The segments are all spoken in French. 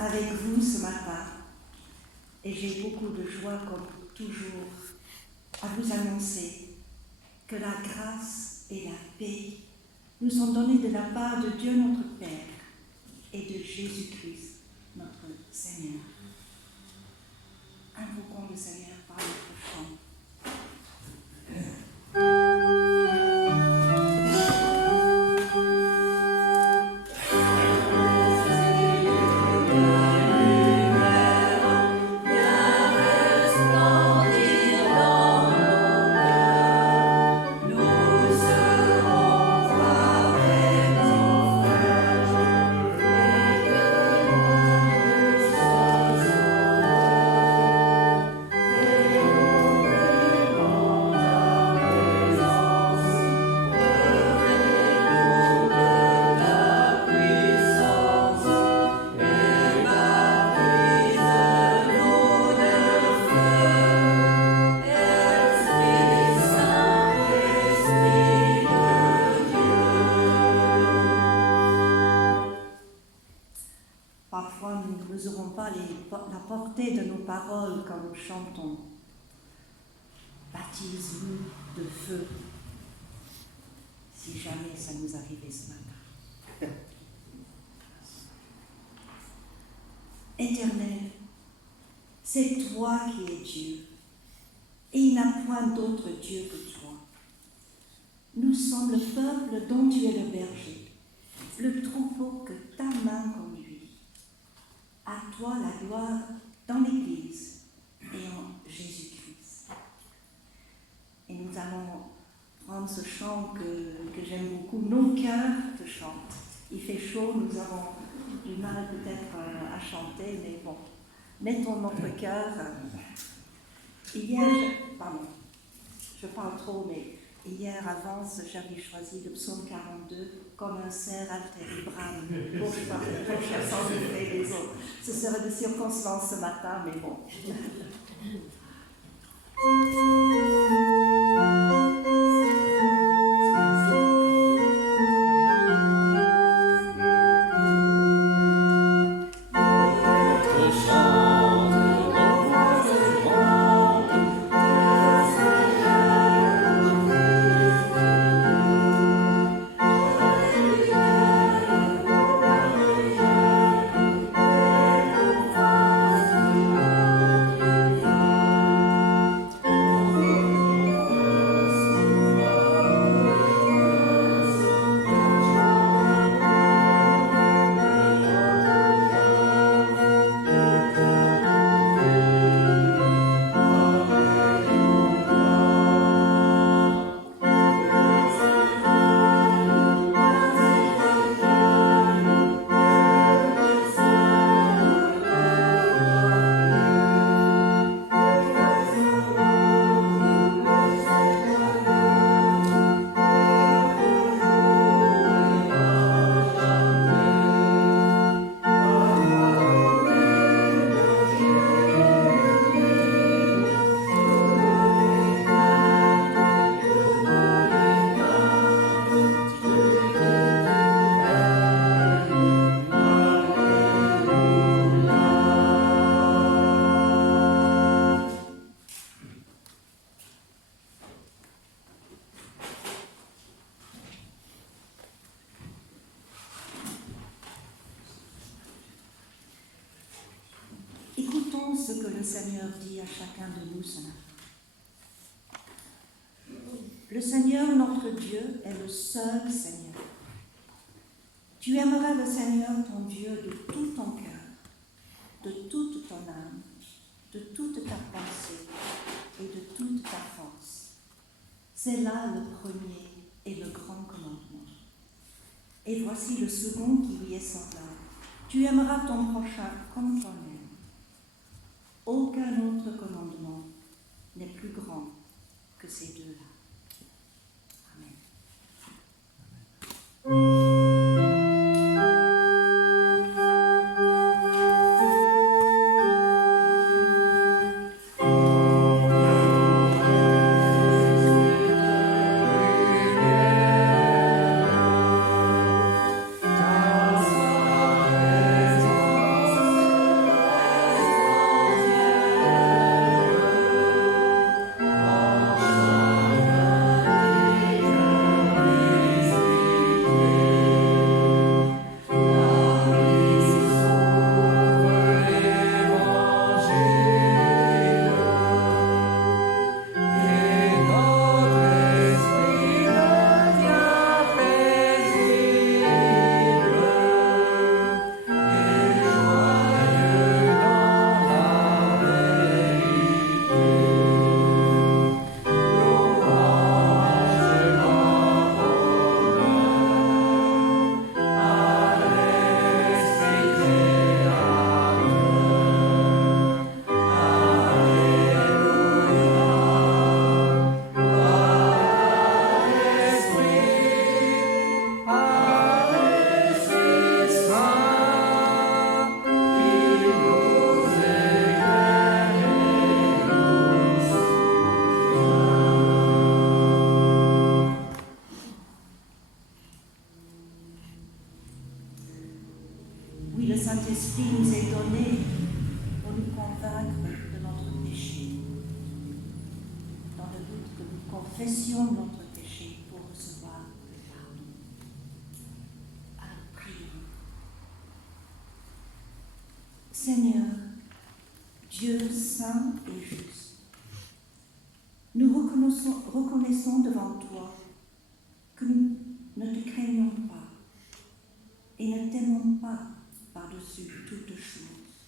avec vous ce matin et j'ai beaucoup de joie, comme toujours, à vous annoncer que la grâce et la paix nous sont données de la part de Dieu notre Père et de Jésus-Christ notre Seigneur. Invoquons le Seigneur par notre chant. Parfois, nous ne mesurons pas la portée de nos paroles quand nous chantons. Baptise-nous de feu, si jamais ça nous arrivait ce matin. Éternel, c'est toi qui es Dieu, et il n'y a point d'autre Dieu que toi. Nous sommes le peuple dont tu es le berger, le troupeau que ta main conduit. À toi la gloire dans l'Église et en Jésus-Christ. Et nous allons prendre ce chant que j'aime beaucoup. Nos cœurs te chantent. Il fait chaud, nous avons du mal peut-être à chanter, mais bon, mettons notre cœur. Hier, je parle trop, mais hier, avance, j'avais choisi le psaume 42 comme un cerf altéré brame pour chassant les autres. Ce serait de circonstance ce matin, mais bon. Écoutons ce que le Seigneur dit à chacun de nous ce matin. Le Seigneur, notre Dieu, est le seul Seigneur. Tu aimeras le Seigneur, ton Dieu, de tout ton cœur, de toute ton âme, de toute ta pensée et de toute ta force. C'est là le premier et le grand commandement. Et voici le second qui lui est semblable. Tu aimeras ton prochain comme toi-même. Aucun autre commandement n'est plus grand que ces deux-là. Amen. Saint-Esprit nous est donné pour nous convaincre de notre péché, dans le doute que nous confessions notre péché pour recevoir le pardon. Alors prions. Seigneur, Dieu saint et juste, nous reconnaissons devant toi que nous ne te craignons pas et ne t'aimons pas par-dessus toutes choses.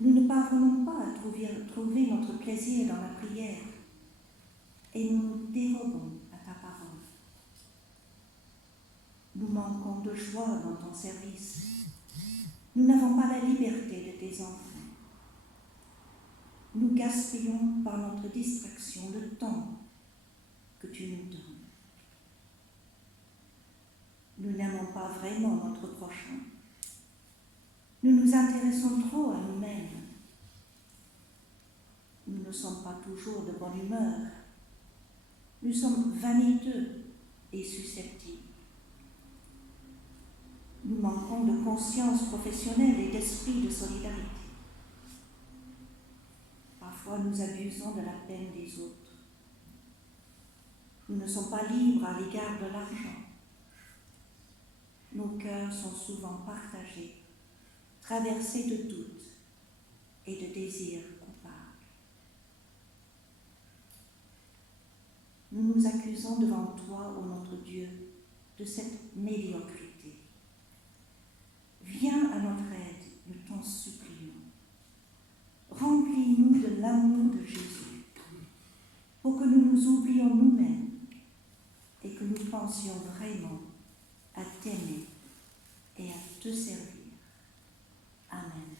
Nous ne parvenons pas à trouver notre plaisir dans la prière et nous nous dérobons à ta parole. Nous manquons de joie dans ton service. Nous n'avons pas la liberté de tes enfants. Nous gaspillons par notre distraction le temps que tu nous donnes. Nous n'aimons pas vraiment notre prochain. Nous nous intéressons trop à nous-mêmes. Nous ne sommes pas toujours de bonne humeur. Nous sommes vaniteux et susceptibles. Nous manquons de conscience professionnelle et d'esprit de solidarité. Parfois, nous abusons de la peine des autres. Nous ne sommes pas libres à l'égard de l'argent. Nos cœurs sont souvent partagés, traversés de doutes et de désirs coupables. Nous nous accusons devant toi, ô notre Dieu, de cette médiocrité. Viens à notre aide, nous t'en supplions. Remplis-nous de l'amour de Jésus, pour que nous nous oublions nous-mêmes et que nous pensions vraiment à t'aimer et à te servir. Amen.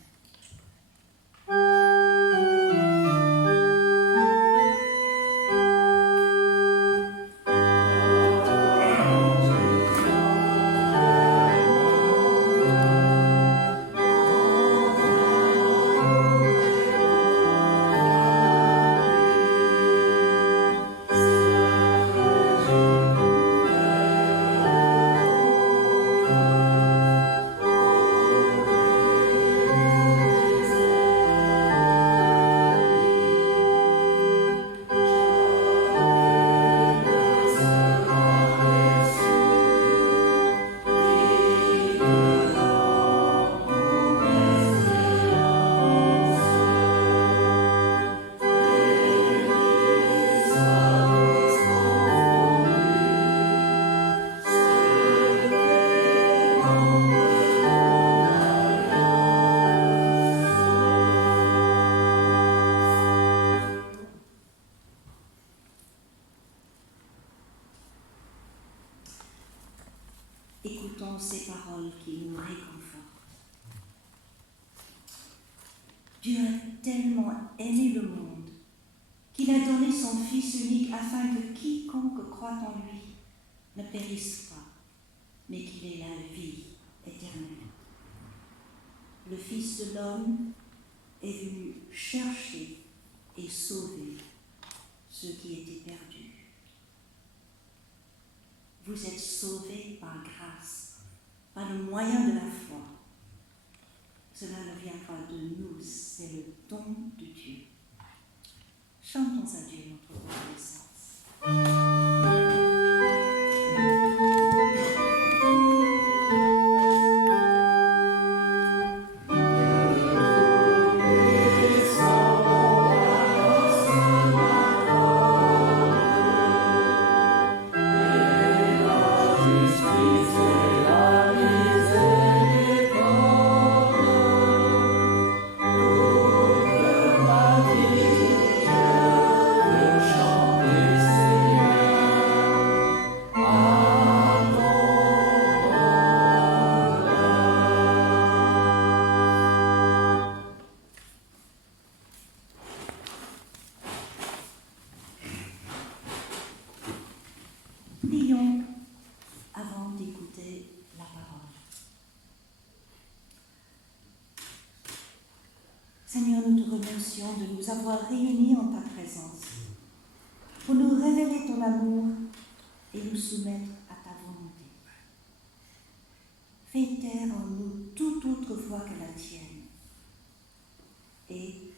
Écoutons ces paroles qui nous réconfortent. Dieu a tellement aimé le monde qu'il a donné son Fils unique afin que quiconque croit en lui ne périsse pas, mais qu'il ait la vie éternelle. Le Fils de l'homme est venu chercher et sauver ceux qui étaient perdus. Vous êtes sauvés par grâce, par le moyen de la foi. Cela ne vient pas de nous, c'est le don de Dieu. Chantons à Dieu notre reconnaissance. Prions avant d'écouter la parole. Seigneur, nous te remercions de nous avoir réunis en ta présence pour nous révéler ton amour et nous soumettre à ta volonté. Fais taire en nous et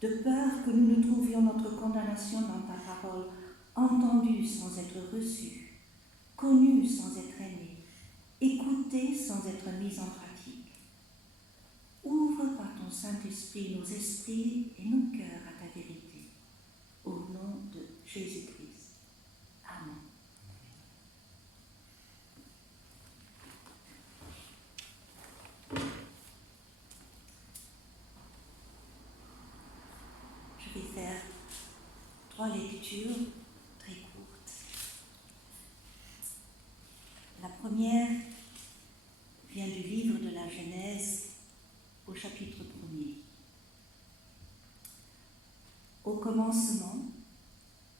de peur que nous ne trouvions notre condamnation dans ta parole, entendue sans être reçue, connue sans être aimée, écoutée sans être mise en pratique. Ouvre par ton Saint-Esprit nos esprits et nos cœurs à ta vérité. Au nom de Jésus-Christ. Amen. Je vais faire 3 lectures très courtes. La première vient du livre de la Genèse au chapitre 1er. Au commencement,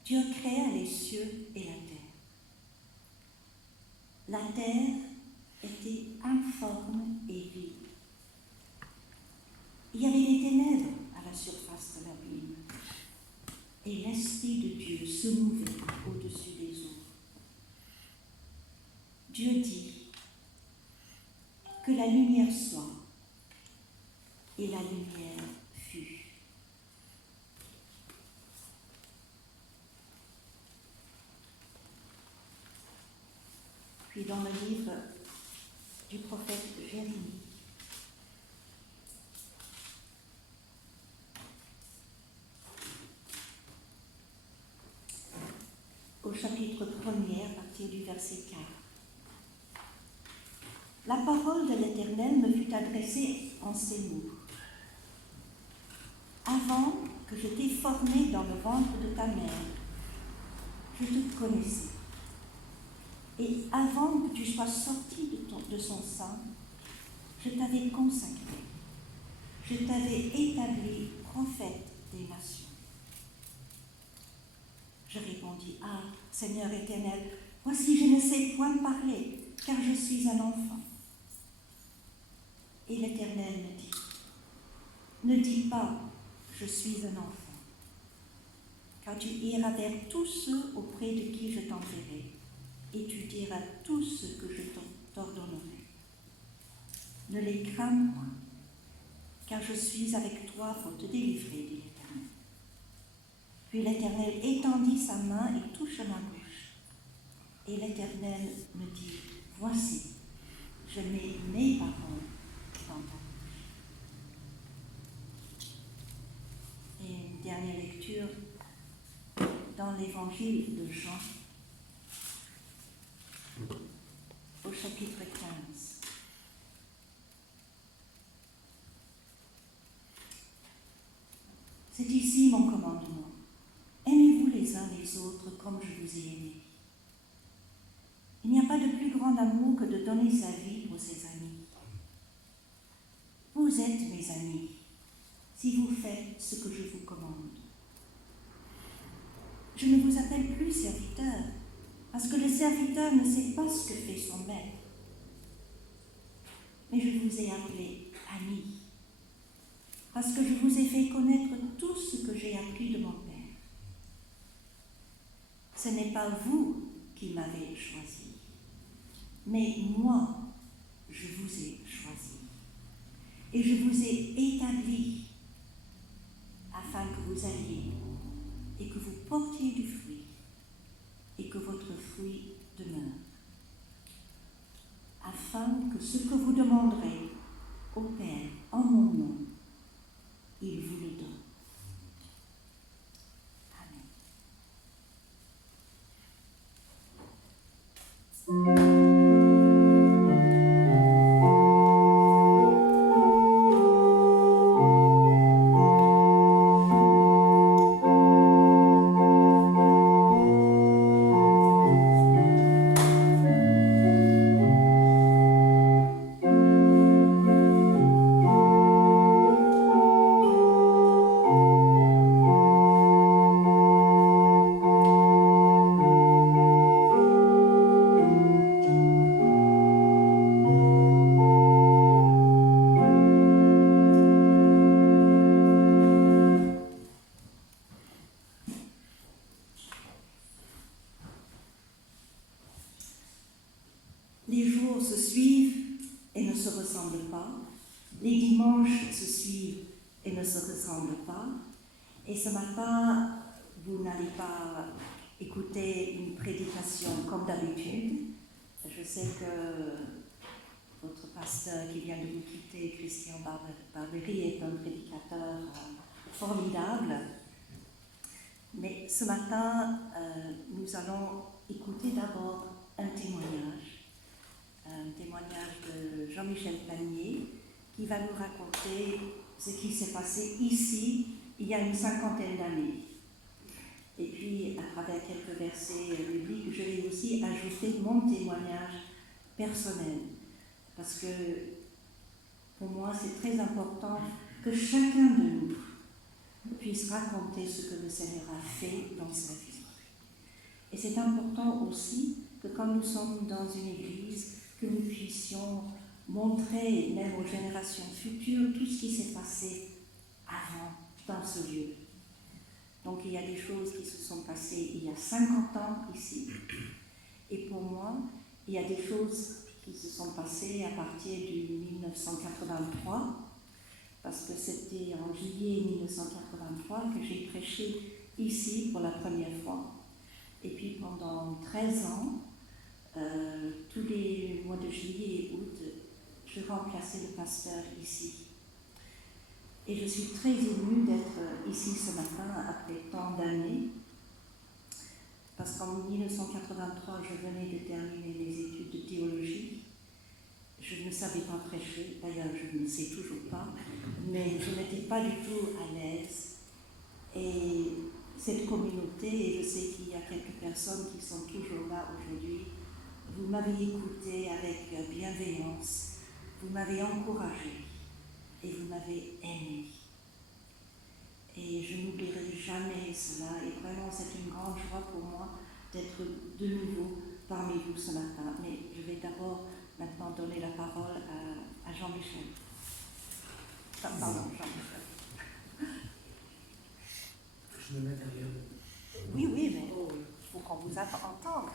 Dieu créa les cieux et la terre. La terre était informe et vide. Il y avait des ténèbres à la surface de l'abîme, et l'Esprit de Dieu se mouvait au-dessus des eaux. Dieu dit que la lumière soit, et la lumière fut. Puis dans le livre du prophète Jérémie, au chapitre 1er, à partir du verset 4. La parole de l'Éternel me fut adressée en ces mots. Avant que je t'ai formé dans le ventre de ta mère, je te connaissais. Et avant que tu sois sorti de son sein, je t'avais consacré. Je t'avais établi prophète des nations. Je répondis, ah, Seigneur éternel, voici je ne sais point parler, car je suis un enfant. Et l'Éternel me dit, ne dis pas, je suis un enfant, car tu iras vers tous ceux auprès de qui je t'enverrai, et tu diras tout ce que je t'ordonnerai. Ne les crains point, car je suis avec toi pour te délivrer, dit l'Éternel. Puis l'Éternel étendit sa main et toucha ma bouche. Et l'Éternel me dit, voici, je mets mes paroles dans ta bouche. Et une dernière lecture dans l'Évangile de Jean, au chapitre 15. C'est ici mon commandement. Aimez-vous les uns les autres comme je vous ai aimés. Il n'y a pas de plus grand amour que de donner sa vie pour ses amis. Vous êtes mes amis, si vous faites ce que je vous commande. Je ne vous appelle plus serviteur, parce que le serviteur ne sait pas ce que fait son maître. Mais je vous ai appelé amis, parce que je vous ai fait connaître tout ce que j'ai appris de mon Père. Ce n'est pas vous qui m'avez choisi, mais moi, je vous ai choisi. Et je vous ai établi afin que vous alliez et que vous portiez du fruit et que votre fruit demeure. Afin que ce que vous demanderez au Père en mon nom, il vous le donne. Les jours se suivent et ne se ressemblent pas. Les dimanches se suivent et ne se ressemblent pas. Et ce matin, vous n'allez pas écouter une prédication comme d'habitude. Je sais que votre pasteur qui vient de vous quitter, Christian Barbery, est un prédicateur formidable. Mais ce matin, nous allons écouter d'abord un témoignage de Jean-Michel Panier, qui va nous raconter ce qui s'est passé ici il y a une 50aine d'années. Et puis, à travers quelques versets bibliques, je vais aussi ajouter mon témoignage personnel. Parce que, pour moi, c'est très important que chacun de nous puisse raconter ce que le Seigneur a fait dans sa vie. Et c'est important aussi que quand nous sommes dans une église, que nous puissions montrer, même aux générations futures, tout ce qui s'est passé avant dans ce lieu. Donc il y a des choses qui se sont passées il y a 50 ans ici. Et pour moi, il y a des choses qui se sont passées à partir du 1983, parce que c'était en juillet 1983 que j'ai prêché ici pour la première fois. Et puis pendant 13 ans, tous les mois de juillet et août, je remplaçais le pasteur ici. Et je suis très émue d'être ici ce matin après tant d'années, parce qu'en 1983, je venais de terminer mes études de théologie. Je ne savais pas prêcher, d'ailleurs je ne sais toujours pas, mais je n'étais pas du tout à l'aise. Et cette communauté, et je sais qu'il y a quelques personnes qui sont toujours là aujourd'hui, vous m'avez écouté avec bienveillance, vous m'avez encouragé et vous m'avez aimé. Et je n'oublierai jamais cela, et vraiment c'est une grande joie pour moi d'être de nouveau parmi vous ce matin. Mais je vais d'abord maintenant donner la parole à Jean-Michel. Pardon, Jean-Michel. Je me mets derrière. Oui, mais il faut qu'on vous entende.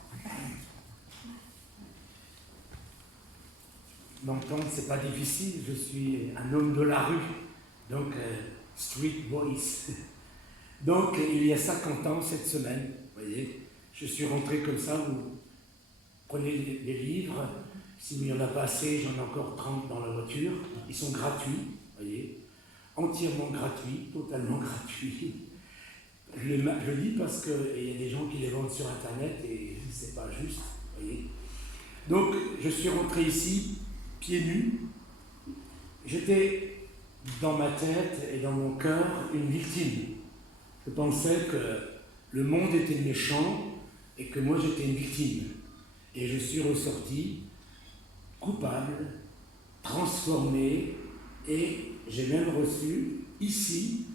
M'entendre, c'est pas difficile, je suis un homme de la rue, donc street voice. Donc il y a 50 ans cette semaine, vous voyez, je suis rentré comme ça, vous prenez les livres, s'il n'y en a pas assez, j'en ai encore 30 dans la voiture, ils sont gratuits, vous voyez, entièrement gratuits, totalement gratuits. Je le dis parce qu'il y a des gens qui les vendent sur internet et c'est pas juste, vous voyez. Donc je suis rentré ici, pieds nus. J'étais dans ma tête et dans mon cœur une victime. Je pensais que le monde était méchant et que moi j'étais une victime. Et je suis ressorti coupable, transformé, et j'ai même reçu ici,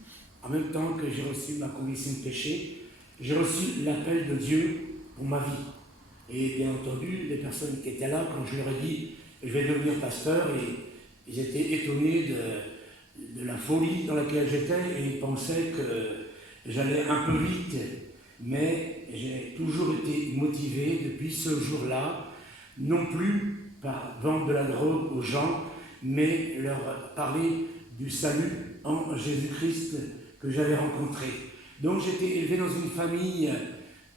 en même temps que j'ai reçu ma conviction de péché, j'ai reçu l'appel de Dieu pour ma vie. Et bien entendu, les personnes qui étaient là, quand je leur ai dit « je vais devenir pasteur », et ils étaient étonnés de la folie dans laquelle j'étais, et ils pensaient que j'allais un peu vite. Mais j'ai toujours été motivé depuis ce jour-là, non plus par vendre de la drogue aux gens, mais leur parler du salut en Jésus-Christ que j'avais rencontré. Donc j'étais élevé dans une famille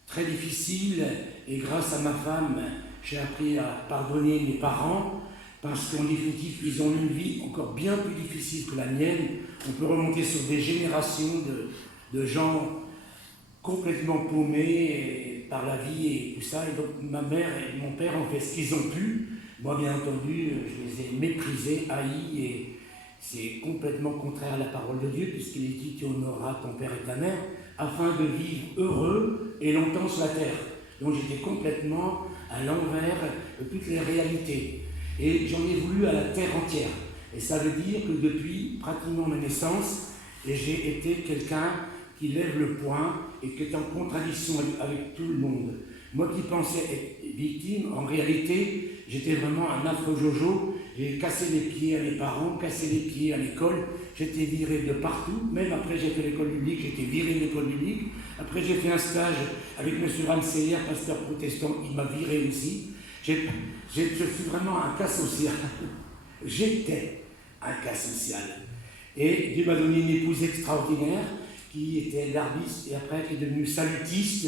très difficile, et grâce à ma femme, j'ai appris à pardonner mes parents, parce qu'en définitive, ils ont une vie encore bien plus difficile que la mienne. On peut remonter sur des générations de gens complètement paumés par la vie et tout ça. Et donc ma mère et mon père ont fait ce qu'ils ont pu. Moi, bien entendu, je les ai méprisés, haïs, et c'est complètement contraire à la parole de Dieu, puisqu'il est dit « Tu honoreras ton père et ta mère », afin de vivre heureux et longtemps sur la terre. Donc j'étais complètement à l'envers de toutes les réalités. Et j'en ai voulu à la terre entière. Et ça veut dire que depuis pratiquement ma naissance, j'ai été quelqu'un qui lève le poing et qui est en contradiction avec tout le monde. Moi qui pensais être victime, en réalité, j'étais vraiment un affreux Jojo. J'ai cassé les pieds à mes parents, cassé les pieds à l'école. J'étais viré de partout. Même après j'ai fait l'école publique, j'étais viré de l'école publique. Après j'ai fait un stage avec M. Ramseyer, pasteur protestant, il m'a viré aussi. Je suis vraiment un cas social. J'étais un cas social. Et Dieu m'a donné une épouse extraordinaire qui était garbiste et après qui est devenue salutiste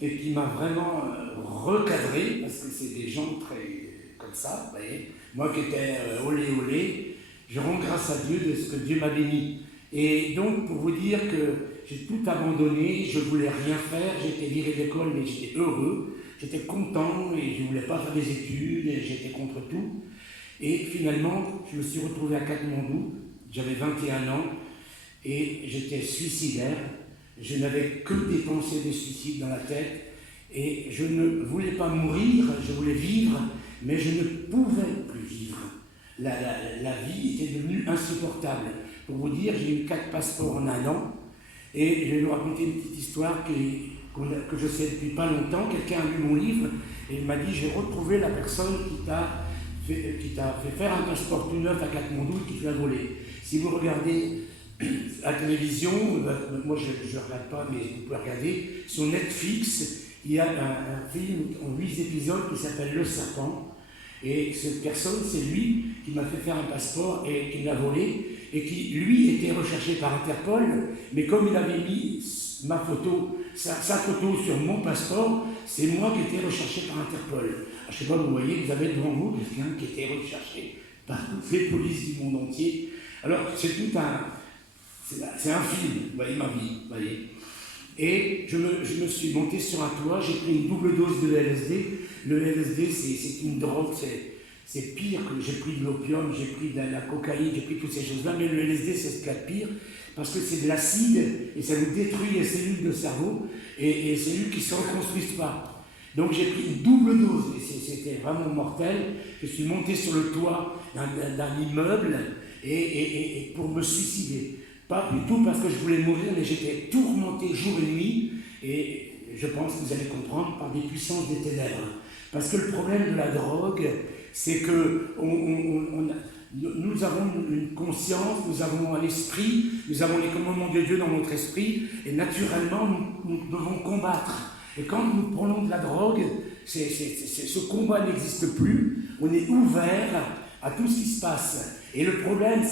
et qui m'a vraiment recadré, parce que c'est des gens très comme ça, vous voyez. Moi qui étais olé olé, je rends grâce à Dieu de ce que Dieu m'a béni. Et donc pour vous dire que j'ai tout abandonné, je ne voulais rien faire, j'étais viré de l'école mais j'étais heureux, j'étais content et je ne voulais pas faire des études, et j'étais contre tout. Et finalement, je me suis retrouvé à Katmandou, j'avais 21 ans et j'étais suicidaire. Je n'avais que des pensées de suicide dans la tête et je ne voulais pas mourir, je voulais vivre, mais je ne pouvais plus vivre. La vie était devenue insupportable. Pour vous dire, j'ai eu 4 passeports en 1 an et je vais vous raconter une petite histoire que je sais depuis pas longtemps. Quelqu'un a lu mon livre et il m'a dit « J'ai retrouvé la personne qui t'a fait faire un passeport tout neuf à Katmandou et qui te l'a volé. » Si vous regardez à la télévision, moi je ne regarde pas, mais vous pouvez regarder, sur Netflix, il y a un film en 8 épisodes qui s'appelle Le Serpent. Et cette personne, c'est lui qui m'a fait faire un passeport et qui l'a volé, et qui, lui, était recherché par Interpol, mais comme il avait mis ma photo, sa photo sur mon passeport, c'est moi qui étais recherché par Interpol. Je ne sais pas, vous voyez, vous avez devant vous quelqu'un qui était recherché par toutes les polices du monde entier. Alors, c'est un film, vous voyez, ma vie, vous voyez. Et je me suis monté sur un toit, j'ai pris une double dose de LSD. Le LSD, c'est une drogue, c'est pire que j'ai pris de l'opium, j'ai pris de la cocaïne, j'ai pris toutes ces choses-là, mais le LSD, c'est ce qu'il y a de pire, parce que c'est de l'acide, et ça nous détruit les cellules de cerveau, et les cellules qui ne se reconstruisent pas. Donc j'ai pris une double dose, et c'était vraiment mortel. Je suis monté sur le toit d'un immeuble, et pour me suicider. Pas du tout parce que je voulais mourir, mais j'étais tourmenté jour et nuit, et je pense que vous allez comprendre, par des puissances des ténèbres. Parce que le problème de la drogue, c'est que nous avons une conscience, nous avons un esprit, nous avons les commandements de Dieu dans notre esprit, et naturellement, nous devons combattre. Et quand nous prenons de la drogue, ce combat n'existe plus, on est ouvert à tout ce qui se passe. Et le problème,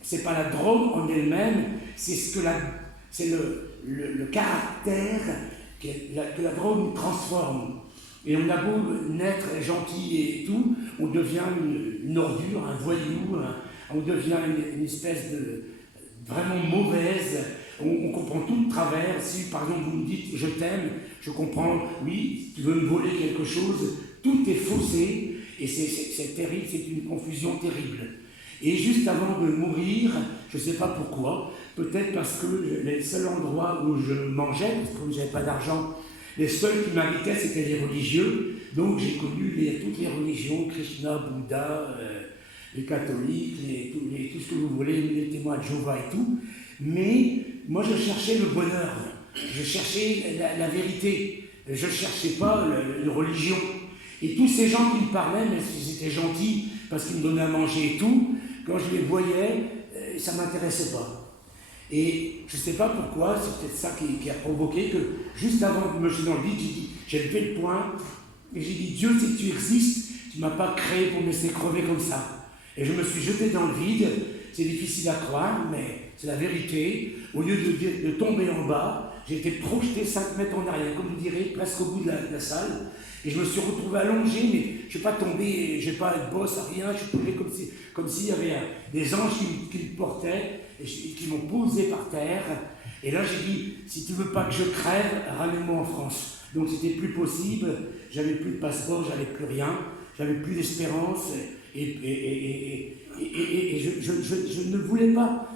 c'est pas la drogue en elle-même, c'est le caractère que la drogue nous transforme. Et on a beau naître gentil et tout, on devient une ordure, un voyou, on devient une espèce de vraiment mauvaise, on comprend tout de travers. Si par exemple vous me dites je t'aime, je comprends, oui, tu veux me voler quelque chose, tout est faussé, et c'est terrible, c'est une confusion terrible. Et juste avant de mourir, je ne sais pas pourquoi, peut-être parce que les seuls endroits où je mangeais, parce que je n'avais pas d'argent, les seuls qui m'invitaient, c'était les religieux. Donc j'ai connu toutes les religions, Krishna, Bouddha, les catholiques, tout ce que vous voulez, les témoins de Jéhovah et tout. Mais moi je cherchais le bonheur, je cherchais la vérité, je ne cherchais pas une religion. Et tous ces gens qui me parlaient, mais ils étaient gentils parce qu'ils me donnaient à manger et tout, quand je les voyais, ça ne m'intéressait pas. Et je ne sais pas pourquoi, c'est peut-être ça qui a provoqué que, juste avant de me jeter dans le vide, j'ai levé le poing et j'ai dit « Dieu, si tu existes, tu ne m'as pas créé pour me laisser crever comme ça. » Et je me suis jeté dans le vide, c'est difficile à croire, mais c'est la vérité. Au lieu de tomber en bas, j'ai été projeté 5 mètres en arrière, comme vous direz, presque au bout de la salle. Et je me suis retrouvé allongé, mais je ne suis pas tombé, je n'ai pas de bosse, rien, je suis tombé comme s'il y avait des anges qui me portaient, et qui m'ont posé par terre. Et là j'ai dit, si tu ne veux pas que je crève, ramène-moi en France. Donc c'était plus possible, j'avais plus de passeport, j'avais plus rien, j'avais plus d'espérance, et je ne voulais pas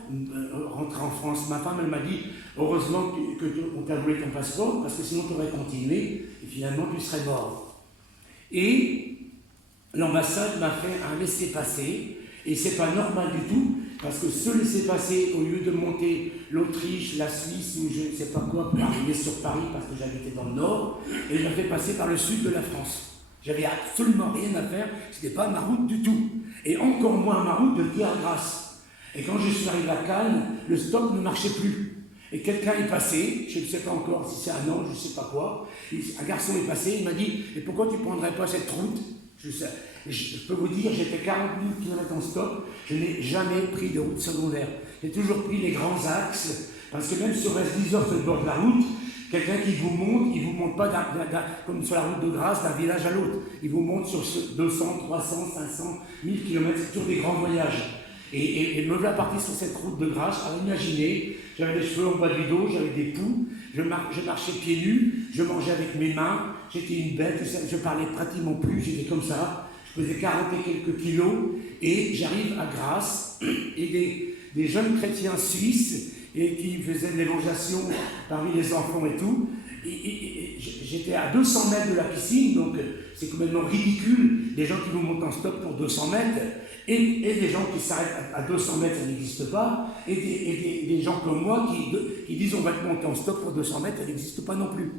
rentrer en France. Ma femme, elle m'a dit, heureusement qu'on t'a volé ton passeport, parce que sinon tu aurais continué, et finalement tu serais mort. Et l'ambassade m'a fait un laissez-passer, et c'est pas normal du tout, parce que ce laissez-passer, au lieu de monter l'Autriche, la Suisse, ou je ne sais pas quoi, pour arriver sur Paris, parce que j'habitais dans le nord, et il m'a fait passer par le sud de la France. J'avais absolument rien à faire, c'était pas ma route du tout. Et encore moins ma route de Thiers-Grasse. Et quand je suis arrivé à Cannes, le stop ne marchait plus. Et quelqu'un est passé, je ne sais pas encore si c'est un ange, je ne sais pas quoi, un garçon est passé, il m'a dit « Et pourquoi tu ne prendrais pas cette route ?» Je peux vous dire, j'ai fait 40 000 km en stop, je n'ai jamais pris de route secondaire. J'ai toujours pris les grands axes, parce que même si on reste 10 heures sur le bord de la route, quelqu'un qui vous monte, il ne vous monte pas comme sur la route de Grasse, d'un village à l'autre. Il vous monte sur 200, 300, 500, 1000 km, c'est toujours des grands voyages. Et me voilà parti sur cette route de Grasse, à imaginer, j'avais les cheveux en bas du dos, j'avais des poux, je marchais pieds nus, je mangeais avec mes mains, j'étais une bête, je parlais pratiquement plus, j'étais comme ça, je pesais 40 et quelques kilos, et j'arrive à Grasse, et des jeunes chrétiens suisses, et qui faisaient de l'évangélisation parmi les enfants et tout, et j'étais à 200 mètres de la piscine, donc c'est complètement ridicule, des gens qui vous montent en stop pour 200 mètres, et des gens qui s'arrêtent à 200 mètres, ça n'existe pas, et des gens comme moi qui disent on va te monter en stop pour 200 mètres, ça n'existe pas non plus.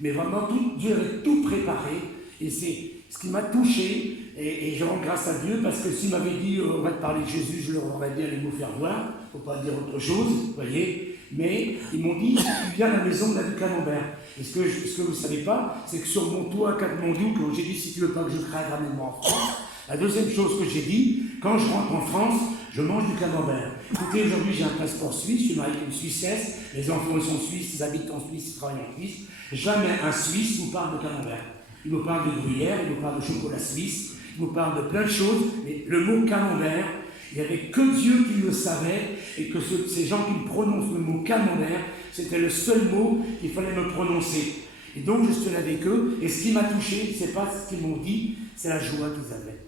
Mais vraiment, Dieu avait tout préparé, et c'est ce qui m'a touché, et je rends grâce à Dieu, parce que s'il m'avait dit on va te parler de Jésus, je leur aurais dit allez vous faire voir, il ne faut pas dire autre chose, vous voyez, mais ils m'ont dit tu viens à la maison de la du Camembert. Et ce que vous ne savez pas, c'est que sur mon toit à Katmandou, quand j'ai dit si tu veux pas que je crève, ramène-moi en France, la deuxième chose que j'ai dit, quand je rentre en France, je mange du camembert. Écoutez, aujourd'hui j'ai un passeport suisse, je suis marié avec une Suissesse, les enfants sont suisses, ils habitent en Suisse, ils travaillent en Suisse. Jamais un Suisse vous parle de camembert. Il vous parle de gruyère, il vous parle de chocolat suisse, il vous parle de plein de choses, mais le mot camembert, il n'y avait que Dieu qui le savait, et que ces gens qui prononcent le mot camembert, c'était le seul mot qu'il fallait me prononcer. Et donc je suis allé avec eux, et ce qui m'a touché, c'est pas ce qu'ils m'ont dit, c'est la joie qu'ils avaient.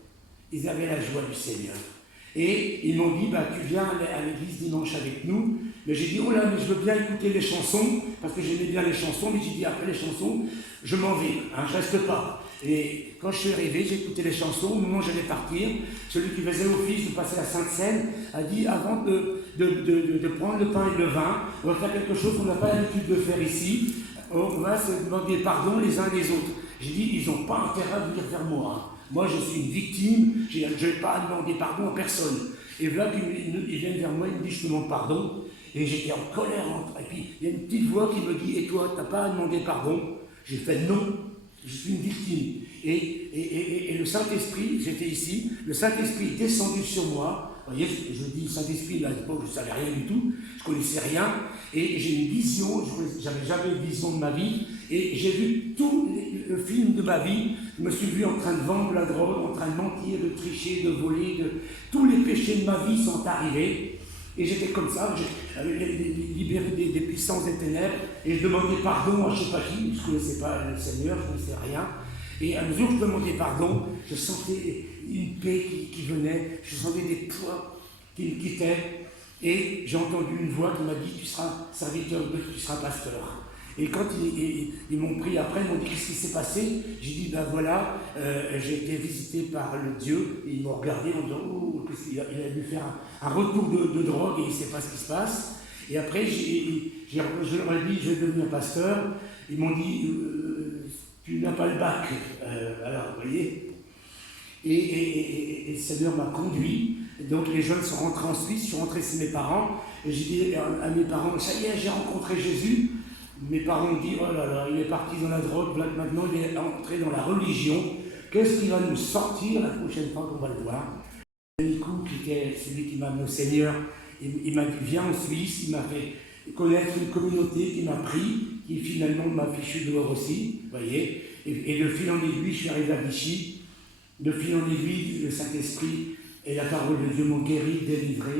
Ils avaient la joie du Seigneur. Et ils m'ont dit, tu viens à l'église dimanche avec nous. Mais j'ai dit, oh là, mais je veux bien écouter les chansons, parce que j'aimais bien les chansons, mais j'ai dit, après les chansons, je m'en vais, je ne reste pas. Et quand je suis arrivé, j'ai écouté les chansons, au moment où j'allais partir, celui qui faisait l'office de passer la Sainte Seine a dit, avant de prendre le pain et le vin, on va faire quelque chose qu'on n'a pas l'habitude de faire ici, on va se demander pardon les uns les autres. J'ai dit, ils n'ont pas intérêt à venir vers moi. Moi, je suis une victime, je n'ai pas à demander pardon à personne. Et là, ils viennent vers moi, ils me disent, je te demande pardon. Et j'étais en colère. Et puis, il y a une petite voix qui me dit, et toi, tu n'as pas à demander pardon? J'ai fait non, je suis une victime. Et le Saint-Esprit, j'étais ici, le Saint-Esprit est descendu sur moi. Vous voyez, je dis Saint-Esprit, là, à l'époque, je ne savais rien du tout, je ne connaissais rien. Et j'ai une vision, je n'avais jamais une vision de ma vie. Et j'ai vu tout le film de ma vie. Je me suis vu en train de vendre la drogue, en train de mentir, de tricher, de voler. Tous les péchés de ma vie sont arrivés. Et j'étais comme ça, libéré des puissances des ténèbres. Et je demandais pardon à je ne sais pas qui. Je ne connaissais pas le Seigneur, je ne connaissais rien. Et à mesure que je demandais pardon, je sentais une paix qui venait. Je sentais des poids qui me quittaient. Et j'ai entendu une voix qui m'a dit « Tu seras serviteur de Dieu, tu seras pasteur ». Et quand ils m'ont pris après, ils m'ont dit « Qu'est-ce qui s'est passé ?» J'ai dit « Ben voilà, j'ai été visité par le Dieu. » Et ils m'ont regardé en disant « Oh, il a dû faire un retour de drogue et il ne sait pas ce qui se passe. » Et après, je leur ai dit « Je vais devenir pasteur. » Ils m'ont dit « Tu n'as pas le bac. » Alors, vous voyez. Et le Seigneur m'a conduit. Et donc les jeunes sont rentrés en Suisse, je suis rentré chez mes parents, et j'ai dit à mes parents, ça y est, j'ai rencontré Jésus. Mes parents ont dit, oh là là, il est parti dans la drogue, maintenant il est entré dans la religion. Qu'est-ce qui va nous sortir la prochaine fois qu'on va le voir? Nico, qui était celui qui m'a amené au Seigneur, il m'a dit, viens en Suisse, il m'a fait connaître une communauté qui m'a pris, qui finalement m'a fichu dehors aussi, vous voyez. Et de fil en aiguille, je suis arrivé à Vichy. De fil en aiguille, le Saint-Esprit et la parole de Dieu m'ont guéri, délivré.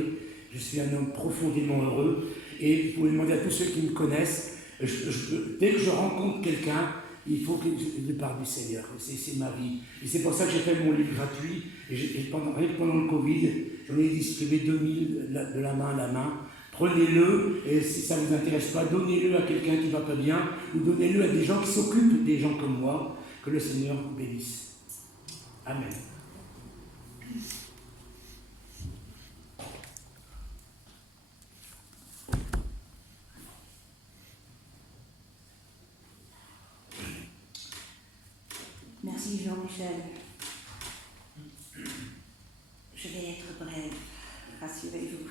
Je suis un homme profondément heureux. Et vous pouvez demander à tous ceux qui me connaissent, dès que je rencontre quelqu'un, il faut que je parle du Seigneur. C'est ma vie. Et c'est pour ça que j'ai fait mon livre gratuit. Et pendant le Covid, j'en ai distribué 2000 de la main à la main. Prenez-le, et si ça ne vous intéresse pas, donnez-le à quelqu'un qui ne va pas bien, ou donnez-le à des gens qui s'occupent des gens comme moi. Que le Seigneur vous bénisse. Amen. Merci Jean-Michel. Je vais être brève, rassurez-vous.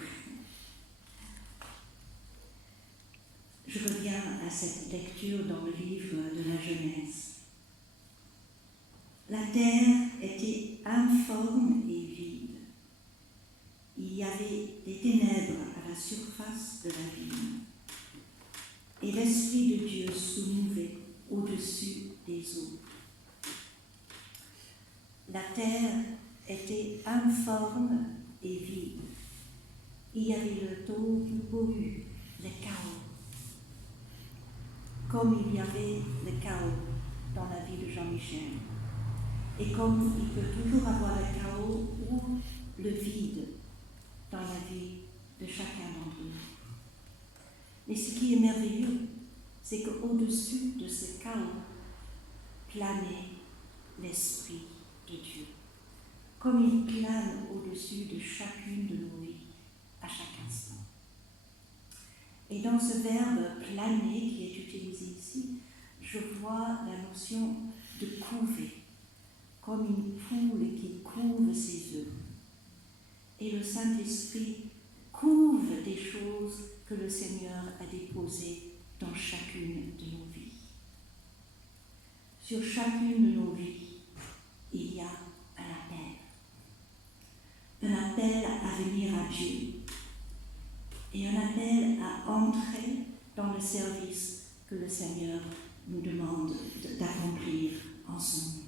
Je reviens à cette lecture dans le livre de la Genèse. La terre était informe et vide. Il y avait des ténèbres à la surface de l'abîme. Et l'Esprit de Dieu se mouvait au-dessus des eaux. La terre était informe et vide. Il y avait le tohu-bohu, le chaos. Comme il y avait le chaos dans la vie de Jean-Michel. Et comme il peut toujours avoir le chaos ou le vide dans la vie de chacun d'entre nous. Mais ce qui est merveilleux, c'est qu'au-dessus de ce chaos planait l'Esprit de Dieu, comme il plane au-dessus de chacune de nos vies, à chaque instant. Et dans ce verbe planer qui est utilisé ici, je vois la notion de couver, comme une poule qui couve ses œufs. Et le Saint-Esprit couve des choses que le Seigneur a déposées dans chacune de nos vies. Sur chacune de nos vies, il y a un appel à venir à Dieu et un appel à entrer dans le service que le Seigneur nous demande d'accomplir en son nom.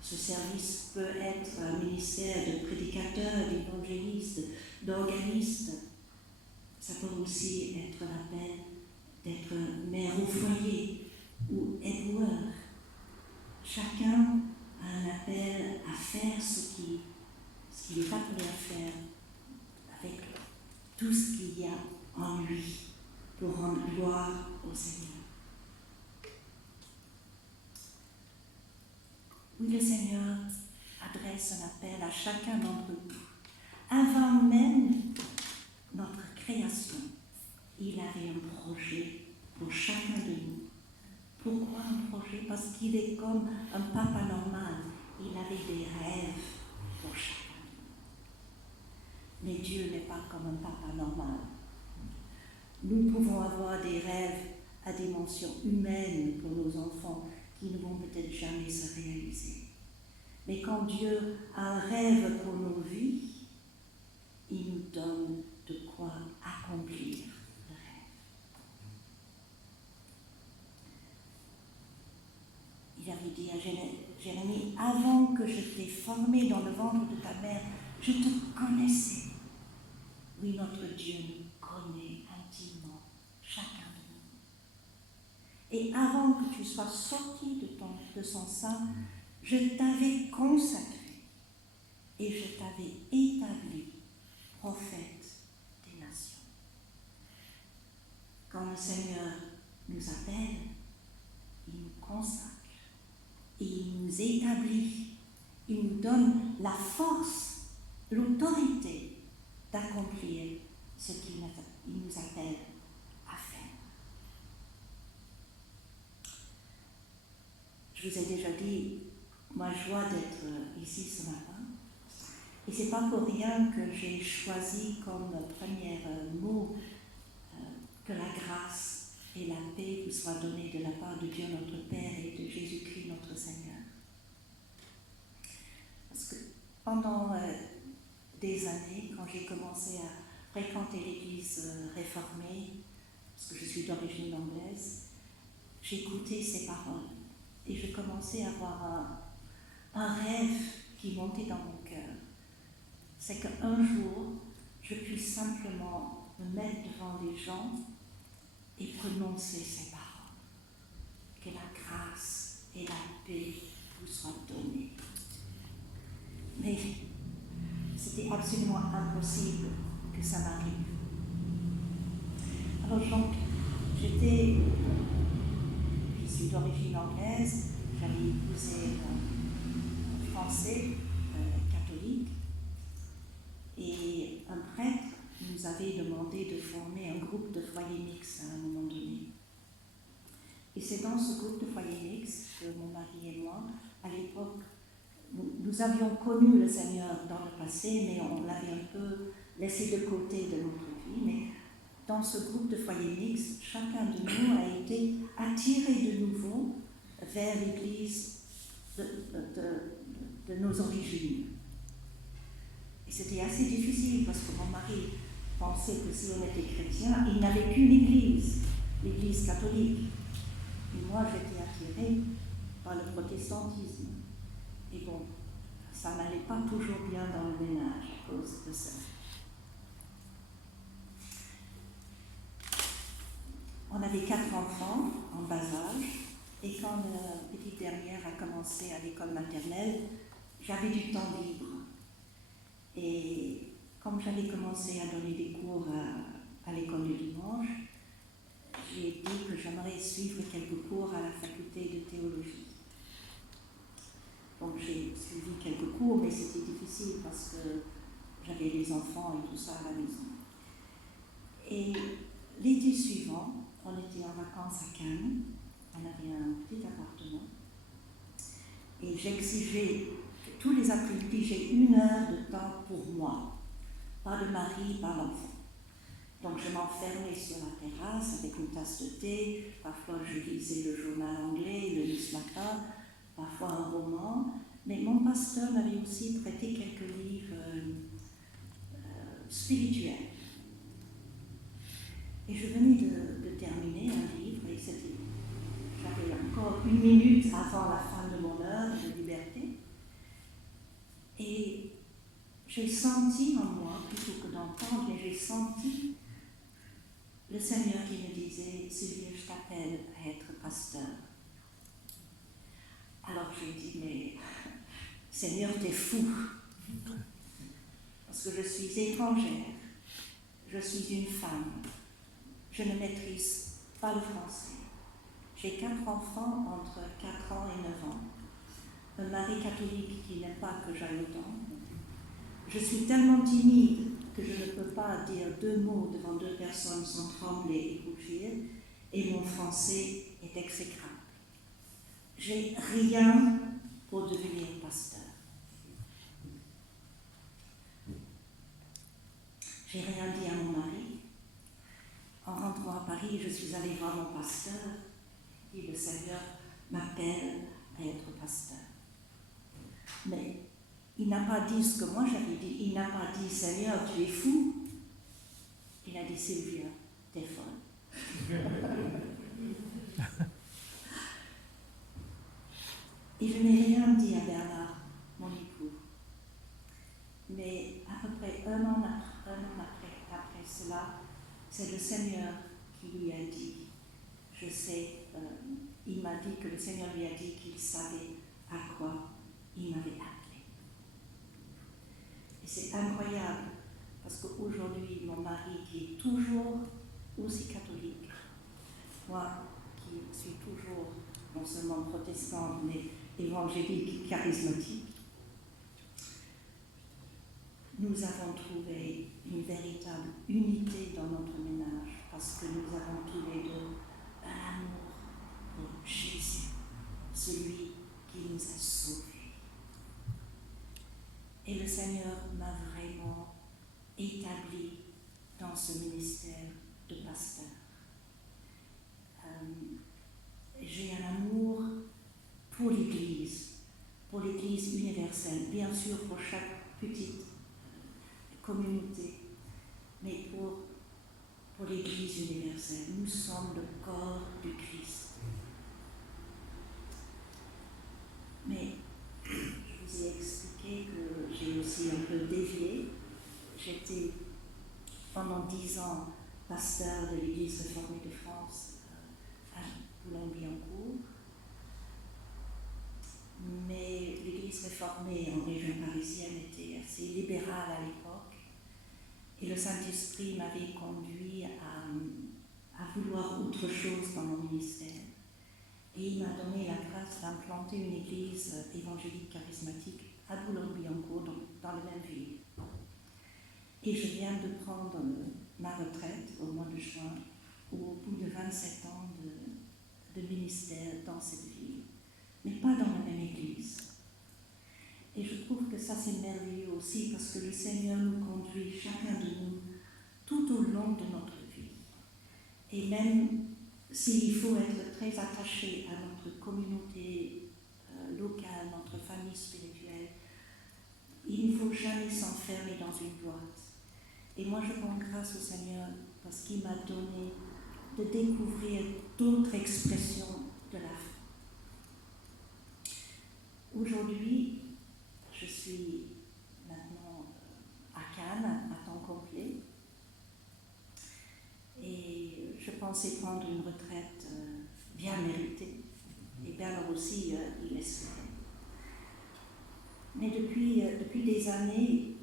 Ce service peut être un ministère de prédicateur, d'évangéliste, d'organiste. Ça peut aussi être l'appel d'être mère au foyer ou éboueur. Chacun a un appel à faire ce qu'il est appelé à faire avec tout ce qu'il y a en lui pour rendre gloire au Seigneur. Oui, le Seigneur adresse un appel à chacun d'entre nous. Avant même notre création, il avait un projet pour chacun de nous. Pourquoi un projet? Parce qu'il est comme un papa normal. Il avait des rêves pour chacun de nous. Mais Dieu n'est pas comme un papa normal. Nous pouvons avoir des rêves à dimension humaine pour nos enfants qui ne vont peut-être jamais se réaliser. Mais quand Dieu a un rêve pour nos vies, il nous donne de quoi accomplir le rêve. Il avait dit à Jérémie, avant que je t'ai formé dans le ventre de ta mère, je te connaissais. Oui, notre Dieu nous connaît intimement, chacun de nous. Et avant que tu sois sorti de son sein, je t'avais consacré et je t'avais établi prophète des nations. Quand le Seigneur nous appelle, il nous consacre et il nous établit, il nous donne la force, l'autorité d'accomplir ce qu'il nous appelle à faire. Je vous ai déjà dit ma joie d'être ici ce matin. Et ce n'est pas pour rien que j'ai choisi comme premier mot que la grâce et la paix vous soient données de la part de Dieu notre Père et de Jésus-Christ notre Seigneur. Parce que pendant des années, quand j'ai commencé à fréquenter l'église réformée, parce que je suis d'origine anglaise, j'écoutais ces paroles et je commençais à avoir un rêve qui montait dans mon cœur. C'est qu'un jour, je puisse simplement me mettre devant les gens et prononcer ces paroles. Que la grâce et la paix vous soient données. Mais c'était absolument impossible que ça m'arrive. Alors donc, je suis d'origine anglaise, j'avais épousé un Français catholique, et un prêtre nous avait demandé de former un groupe de foyer mixte à un moment donné. Et c'est dans ce groupe de foyer mixte que mon mari et moi, à l'époque, nous avions connu le Seigneur dans le passé, mais on l'avait un peu laissé de côté de notre vie. Mais dans ce groupe de foyer mixte, chacun de nous a été attiré de nouveau vers l'Église de nos origines. Et c'était assez difficile parce que mon mari pensait que si on était chrétien, il n'avait qu'une église, l'église catholique. Et moi, j'étais attirée par le protestantisme. Et bon, ça n'allait pas toujours bien dans le ménage à cause de ça. On avait 4 enfants en bas âge, et quand la petite dernière a commencé à l'école maternelle, j'avais du temps libre. Et comme j'avais commencé à donner des cours à l'école du dimanche, j'ai dit que j'aimerais suivre quelques cours à la faculté de théologie. Donc j'ai suivi quelques cours, mais c'était difficile parce que j'avais les enfants et tout ça à la maison. Et l'été suivant, on était en vacances à Cannes, on avait un petit appartement, et j'exigeais que tous les après-midi, j'ai 1 heure de temps pour moi, pas de mari, pas d'enfant. Donc je m'enfermais sur la terrasse avec une tasse de thé, parfois je lisais le journal anglais, le News Matin, parfois un roman, mais mon pasteur m'avait aussi prêté quelques livres spirituels. Et je venais de terminer un livre, et j'avais encore 1 minute avant la fin de mon heure de liberté, et j'ai senti en moi, plutôt que d'entendre, mais j'ai senti le Seigneur qui me disait « Sylvia, je t'appelle à être pasteur ». Alors j'ai dit « Mais Seigneur, t'es fou !» Parce que je suis étrangère, je suis une femme, je ne maîtrise pas le français. J'ai 4 enfants entre 4 ans et 9 ans, un mari catholique qui n'aime pas que j'aille au temple. Je suis tellement timide que je ne peux pas dire 2 mots devant 2 personnes sans trembler et rougir, et mon français est exécrable. J'ai rien pour devenir pasteur. J'ai rien dit à mon mari. En rentrant à Paris, je suis allée voir mon pasteur et le Seigneur m'appelle à être pasteur. Mais il n'a pas dit ce que moi j'avais dit. Il n'a pas dit « Seigneur, tu es fou ». Il a dit « Sylvia, t'es folle ». Et je n'ai rien dit à Bernard, mon époux. Mais à peu près un an après cela, c'est le Seigneur qui lui a dit, je sais, il m'a dit que le Seigneur lui a dit qu'il savait à quoi il m'avait appelé. Et c'est incroyable, parce qu'aujourd'hui, mon mari qui est toujours aussi catholique, moi qui suis toujours non seulement protestante, mais évangélique, charismatique, nous avons trouvé une véritable unité dans notre ménage parce que nous avons tous les deux un amour pour Jésus, celui qui nous a sauvés. Et le Seigneur m'a vraiment établi dans ce ministère de pasteur. J'ai un amour pour l'Église universelle, bien sûr pour chaque petite communauté, mais pour l'Église universelle. Nous sommes le corps du Christ. Mais je vous ai expliqué que j'ai aussi un peu dévié. J'étais pendant 10 ans pasteur de l'Église réformée de France à Boulogne-Billancourt. Mais l'Église réformée en région parisienne était assez libérale à l'époque. Et le Saint-Esprit m'avait conduit à vouloir autre chose dans mon ministère. Et il m'a donné la grâce d'implanter une église évangélique charismatique à Boulogne-Billancourt, dans la même ville. Et je viens de prendre ma retraite au mois de juin, au bout de 27 ans de ministère dans cette ville, mais pas dans la même église. Et je trouve que ça c'est merveilleux aussi parce que le Seigneur nous conduit, chacun de nous, tout au long de notre vie. Et même s'il faut être très attaché à notre communauté locale, famille spirituelle, il ne faut jamais s'enfermer dans une boîte. Et moi, je rends grâce au Seigneur parce qu'il m'a donné de découvrir d'autres expressions de la foi. Aujourd'hui, je suis maintenant à Cannes, à temps complet. Et je pensais prendre une retraite bien méritée. Et Bernard aussi, il l'espérait. Mais depuis des années,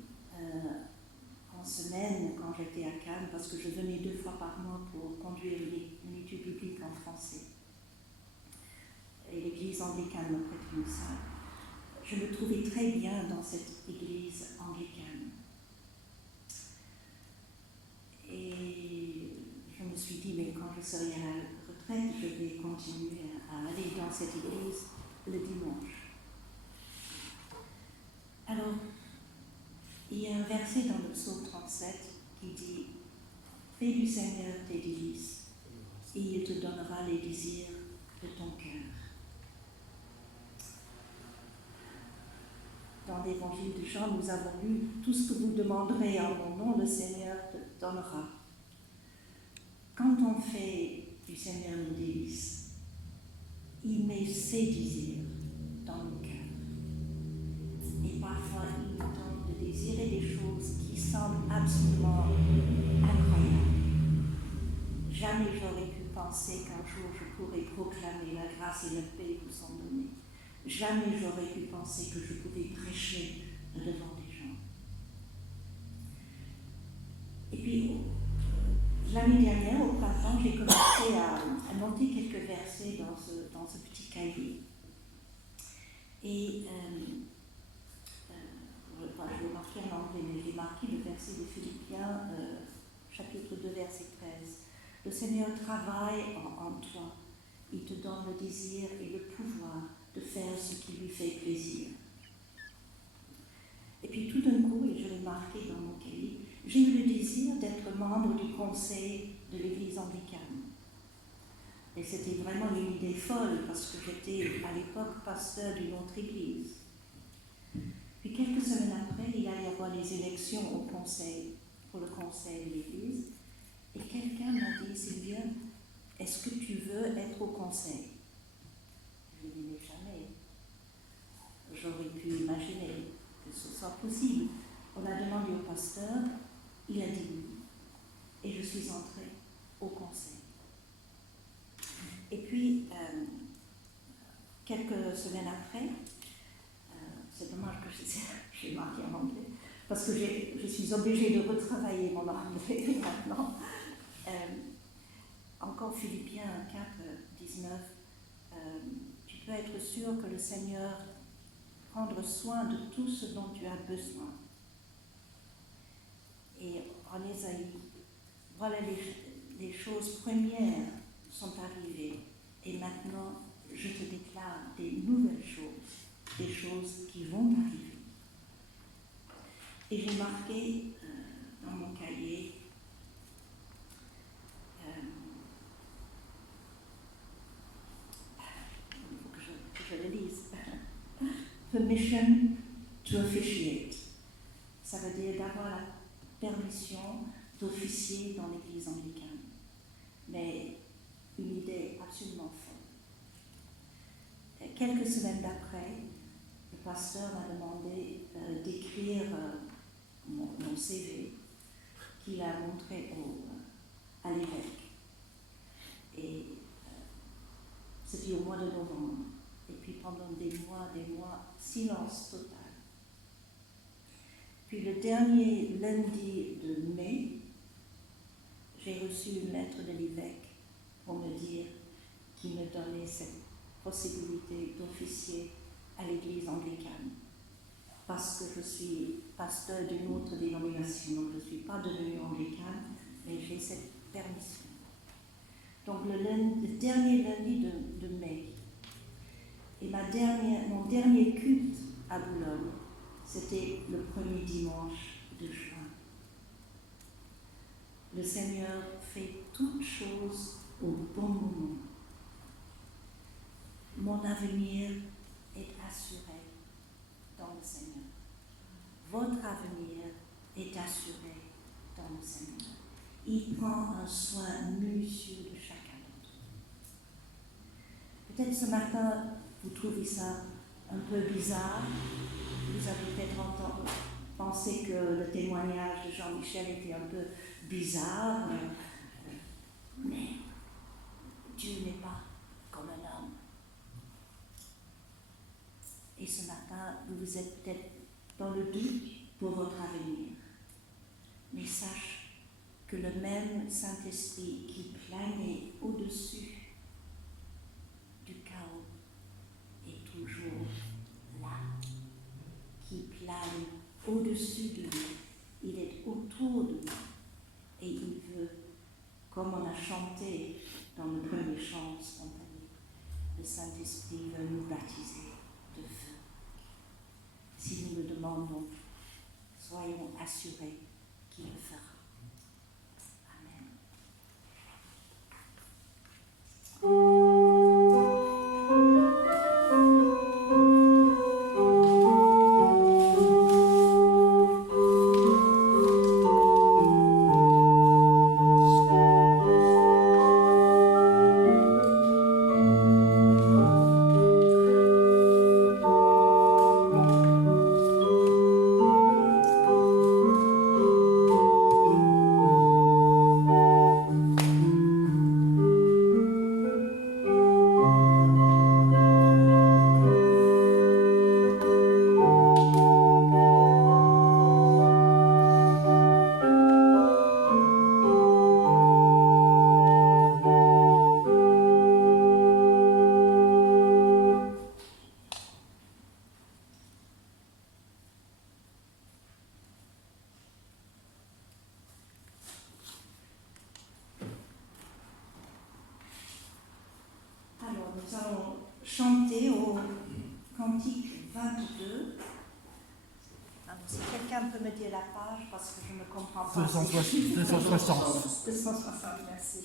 en semaine, quand j'étais à Cannes, parce que je venais 2 fois par mois pour conduire une étude biblique en français, et l'église anglicane me prête une salle, je me trouvais très bien dans cette église anglicane. Et je me suis dit, mais quand je serai à la retraite, je vais continuer à aller dans cette église le dimanche. Alors, il y a un verset dans le psaume 37 qui dit « Fais du Seigneur tes délices, et il te donnera les désirs de ton cœur. » Dans l'évangile de Jean, nous avons lu « Tout ce que vous demanderez en mon nom, le Seigneur te donnera. » Quand on fait du Seigneur nos délices, il met ses désirs dans nos cœurs. Et parfois, il nous donne de désirer des choses qui semblent absolument incroyables. Jamais j'aurais pu penser qu'un jour je pourrais proclamer la grâce et la paix vous sont données. Jamais j'aurais pu penser que je pouvais prêcher devant des gens. Et puis, l'année dernière, au printemps, j'ai commencé à noter quelques versets dans ce petit cahier. Et je l'ai marqué en anglais, mais j'ai marqué le verset de Philippiens, chapitre 2, verset 13. Le Seigneur travaille en toi. Il te donne le désir et le pouvoir de faire ce qui lui fait plaisir. Et puis tout d'un coup, et je l'ai marqué dans mon cahier, j'ai eu le désir d'être membre du conseil de l'église anglicane. Et c'était vraiment une idée folle parce que j'étais à l'époque pasteur d'une autre église. Puis quelques semaines après, il allait y avoir les élections au conseil, pour le conseil de l'église. Et quelqu'un m'a dit, Sylvia, est-ce que tu veux être au conseil? Je lui ai dit, mais jamais. J'aurais pu imaginer que ce soit possible. On a demandé au pasteur, il a dit oui. Et je suis entrée au conseil. Et puis, quelques semaines après, c'est dommage que j'ai marqué en anglais, parce que je suis obligée de retravailler mon anglais maintenant. Encore Philippiens 4, 19, tu peux être sûr que le Seigneur prendra soin de tout ce dont tu as besoin. Et en Ésaïe, voilà les choses premières sont arrivées. Et maintenant, je te déclare des nouvelles choses, des choses qui vont arriver. Et j'ai marqué dans mon cahier, il faut que je le lise, permission to officiate. Ça veut dire d'avoir la permission d'officier dans l'église anglicane. Mais une idée absolument folle. Quelques semaines d'après, le pasteur m'a demandé d'écrire mon CV qu'il a montré à l'évêque. Et c'était au mois de novembre. Et puis pendant des mois, silence total. Puis le dernier lundi de mai, j'ai reçu une lettre de l'évêque pour me dire qu'il me donnait cette possibilité d'officier à l'église anglicane. Parce que je suis pasteur d'une autre dénomination, donc je ne suis pas devenue anglicane, mais j'ai cette permission. Donc le dernier lundi de mai, et mon dernier culte à Boulogne, c'était le premier dimanche de juin. Le Seigneur fait toutes choses au bon moment. Mon avenir est assuré Seigneur. Votre avenir est assuré dans le Seigneur. Il prend un soin minutieux de chacun d'entre nous. Peut-être ce matin, vous trouvez ça un peu bizarre. Vous avez peut-être pensé que le témoignage de Jean-Michel était un peu bizarre. Mais Dieu n'est pas comme un homme. Et ce matin, vous êtes peut-être dans le doute pour votre avenir. Mais sache que le même Saint-Esprit qui planait au-dessus du chaos est toujours là, qui plane au-dessus de nous. Il est autour de nous et il veut, comme on a chanté dans le premier chant spontané, le Saint-Esprit veut nous baptiser de feu. Si nous le demandons, soyons assurés qu'il le fera. Amen. Nous allons chanter au cantique 22. Alors, si quelqu'un peut me dire la page, parce que je ne comprends pas. 260. 260, merci.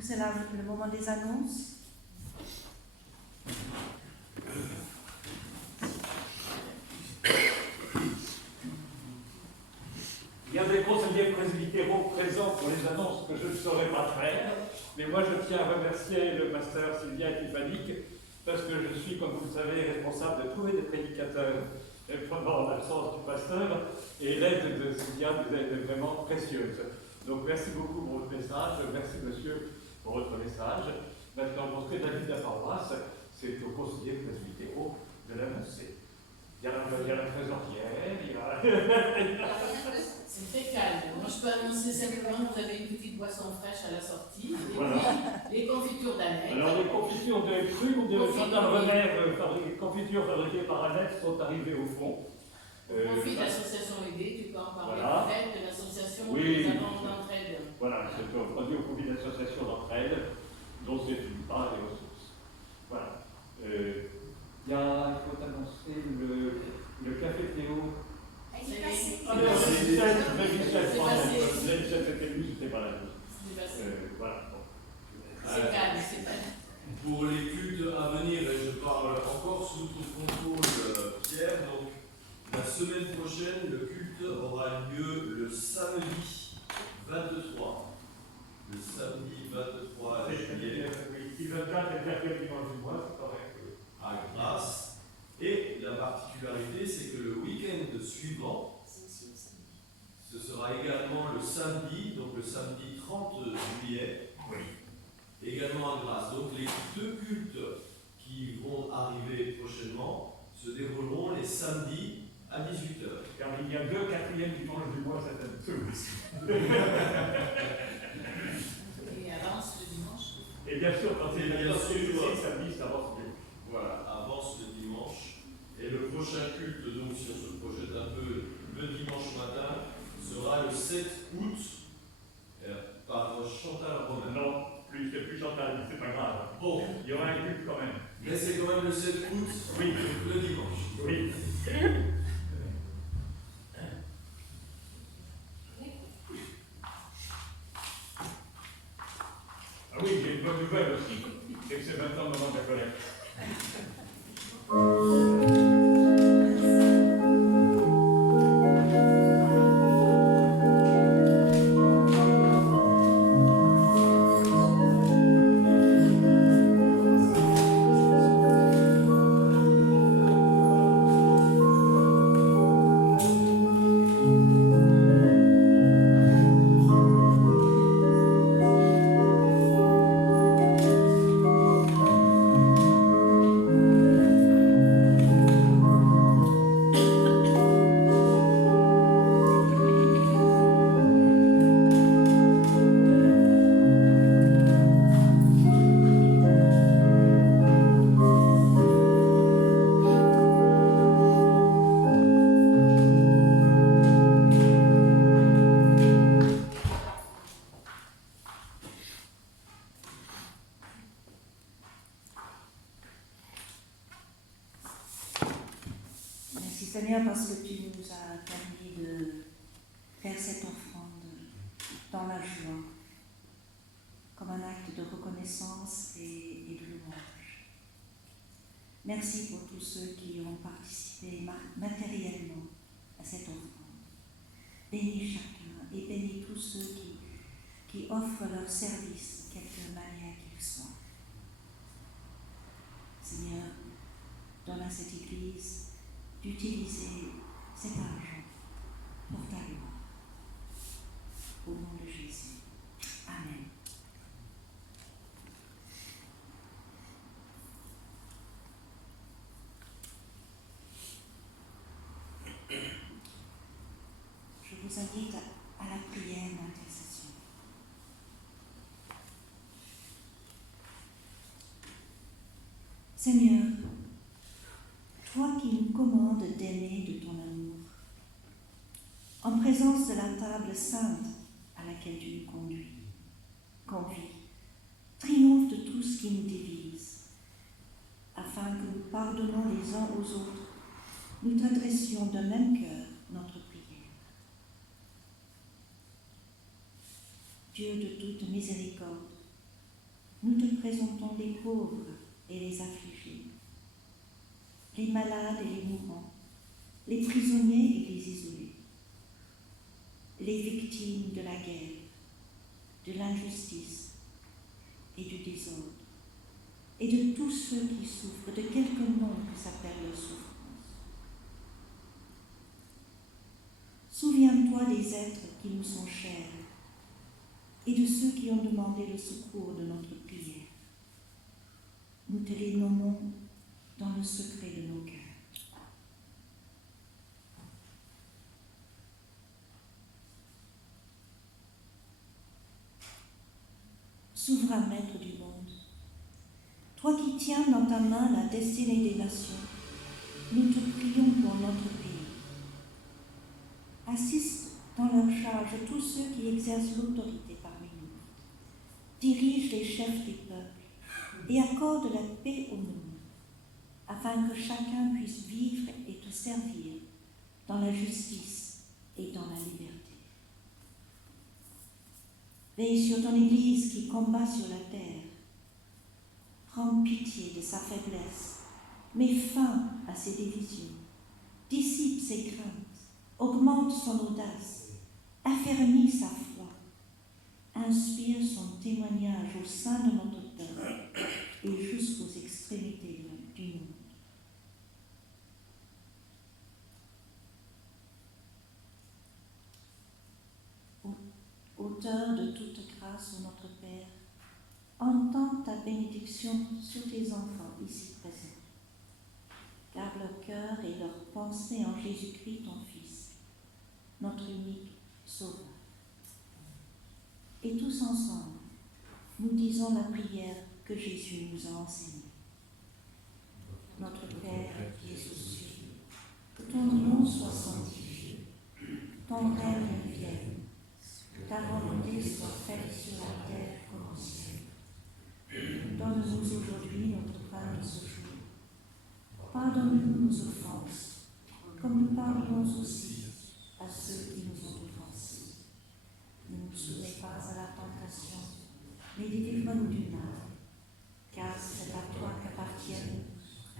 C'est là le moment des annonces. Il y a des conseillers presbytéraux présents pour les annonces que je ne saurais pas faire, mais moi je tiens à remercier le pasteur Sylvia Epiphanik parce que je suis, comme vous le savez, responsable de trouver des prédicateurs pendant l'absence du pasteur, et l'aide de Sylvia nous est vraiment précieuse. Donc merci beaucoup pour votre message, merci monsieur pour votre message. Maintenant, pour ce qui est de la vie de la paroisse, c'est au conseiller presbytéral de l'annoncer. Il y a la trésorière, il y a... C'est très calme. Moi, je peux annoncer simplement que vous avez une petite boisson fraîche à la sortie. Et Voilà. puis, les confitures d'Annette. Alors, les confitures de cru ou de Chantal Remer, confitures fabriquées par Annette, sont arrivées au fond. Au profit de l'association aidée, tu peux en parler Voilà. peut-être de l'association Oui. des amants d'entraide. Voilà, c'est un produit au profit de l'association d'entraide, dont c'est une part des ressources. Voilà. Il faut annoncer le café Théo. C'est passé. Ah, mais c'est 17, pardon. Le 17, c'était lui, j'étais pas là. C'est passé. Voilà. Bon. C'est calme, c'est calme. Pour les cultes à venir, et je parle encore sous ton contrôle, Pierre, donc la semaine prochaine, le culte aura lieu le samedi 23. Le samedi 23 juillet. Oui, 24 et le dimanche du mois, c'est correct. À Grasse. Et la particularité, c'est que le week-end suivant, ce sera également le samedi, donc le samedi 30 juillet, Oui. également à Grasse. Donc les deux cultes qui vont arriver prochainement se dérouleront les samedis à 18h. Car il y a 2 quatrièmes dimanches du mois cette année. Et avance le dimanche. Et bien sûr, quand c'est Et bien le sûr. samedi, ça avance bien. Voilà, avance le dimanche. Et le prochain culte, donc si on se projette un peu le dimanche matin, sera le 7 août par Chantal Romain. Non, c'est plus Chantal, c'est pas grave. Bon, Il y aura un culte quand même. mais c'est quand même le 7 août, Oui. le dimanche. Oui. Ah oui, j'ai une bonne nouvelle aussi. C'est que c'est maintenant le moment de la collecte. Merci Seigneur parce que tu nous as permis de faire cette offrande dans la joie, comme un acte de reconnaissance et de louange. Merci pour tous ceux qui ont participé matériellement à cette offrande. Bénis chacun et bénis tous ceux qui offrent leur service, quelque manière qu'il soit. Seigneur, donne à cette Église d'utiliser cet argent pour ta gloire. Au nom de Jésus. Amen. Je vous invite à la prière d'intercession. Seigneur, toi qui nous commandes d'aimer de ton amour, en présence de la table sainte à laquelle tu nous conduis, triomphe de tout ce qui nous divise, afin que nous pardonnons les uns aux autres, nous t'adressions d'un même cœur notre prière. Dieu de toute miséricorde, nous te présentons les pauvres et les affligés, les malades et les mourants, les prisonniers et les isolés, les victimes de la guerre, de l'injustice et du désordre, et de tous ceux qui souffrent de quelque nom que s'appelle leur souffrance. Souviens-toi des êtres qui nous sont chers et de ceux qui ont demandé le secours de notre prière. Nous te les nommons dans le secret de nos cœurs. Souverain maître du monde, toi qui tiens dans ta main la destinée des nations, nous te prions pour notre pays. Assiste dans leur charge tous ceux qui exercent l'autorité parmi nous. Dirige les chefs des peuples et accorde la paix au monde, afin que chacun puisse vivre et te servir dans la justice et dans la liberté. Veille sur ton Église qui combat sur la terre. Prends pitié de sa faiblesse, mets fin à ses divisions, dissipe ses craintes, augmente son audace, affermit sa foi, inspire son témoignage au sein de notre peuple et jusqu'aux extrémités du monde. Auteur de toute grâce, ô notre Père, entends ta bénédiction sur tes enfants ici présents. Garde leur cœur et leur pensée en Jésus-Christ, ton Fils, notre unique Sauveur. Et tous ensemble, nous disons la prière que Jésus nous a enseignée. Notre Père qui es aux cieux, que ton nom soit sanctifié, ton règne vienne. Ta volonté soit faite sur la terre comme au ciel. Donne-nous aujourd'hui notre pain de ce jour. Pardonne-nous nos offenses, comme nous pardonnons aussi à ceux qui nous ont offensés. Ne nous soumets pas à la tentation, mais délivre-nous du mal. Car c'est à toi qu'appartiennent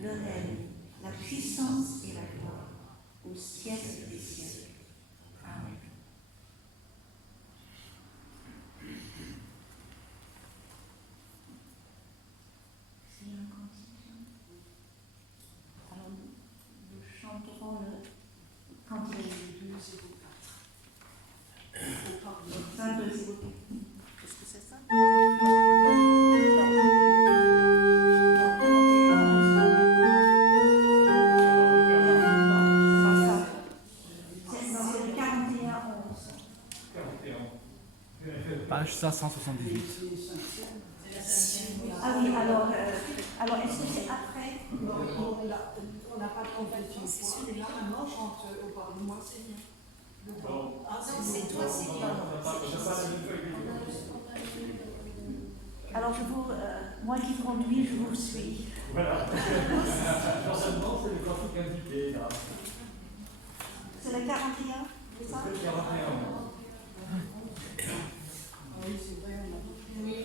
le règne, la puissance et la gloire, au siècle des siècles. Amen. Alors, nous chanterons le cantique 2204. 2204. Qu'est-ce que c'est ça? Page 578. Ah oui, alors est-ce que c'est après? On n'a pas de confession. C'est celui-là, maintenant, on chante au Parlement, c'est bien. Ah, c'est toi, c'est bien. Alors, moi qui conduis, je vous suis. Voilà. Certainement, c'est le cantique indiqué, là. C'est le 41, c'est ça? C'est le 41. Oui, c'est vrai, on a Oui.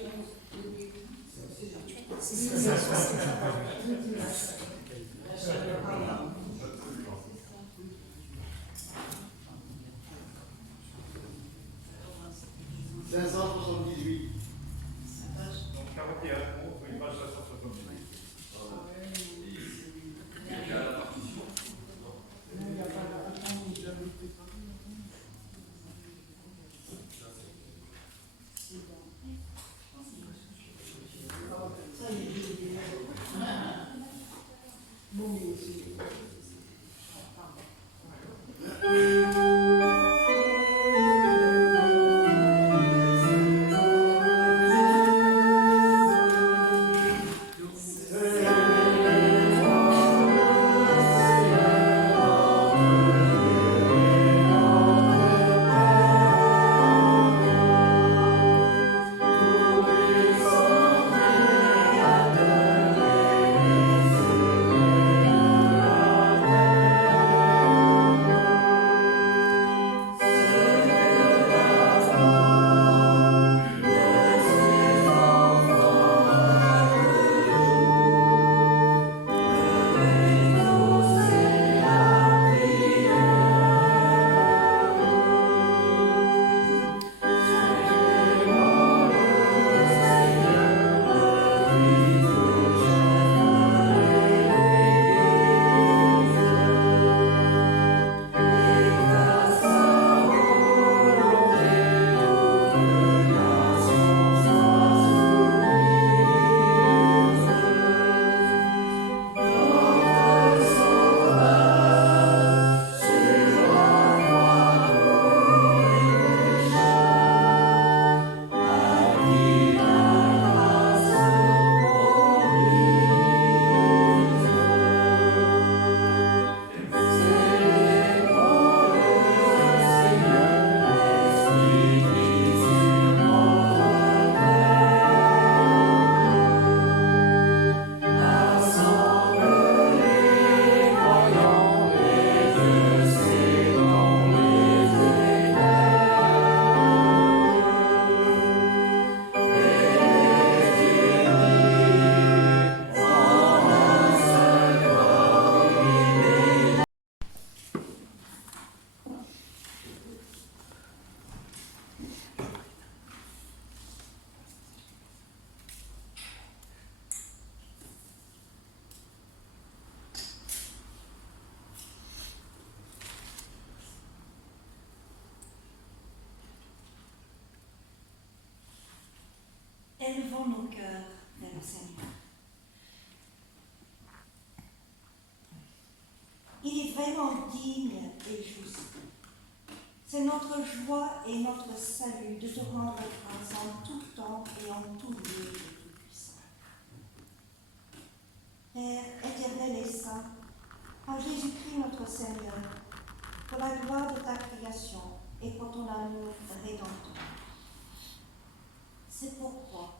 Donc 41, une page 578. Il y a la partition. il n'y a pas de Bon, mais c'est... Élevons nos cœurs vers le Seigneur. Il est vraiment digne et juste. C'est notre joie et notre salut de te rendre grâce en tout temps et en tout lieu, de Tout-Puissant. Père éternel et saint, par Jésus-Christ notre Seigneur, pour la gloire de ta création et pour ton amour rédempteur. C'est pourquoi,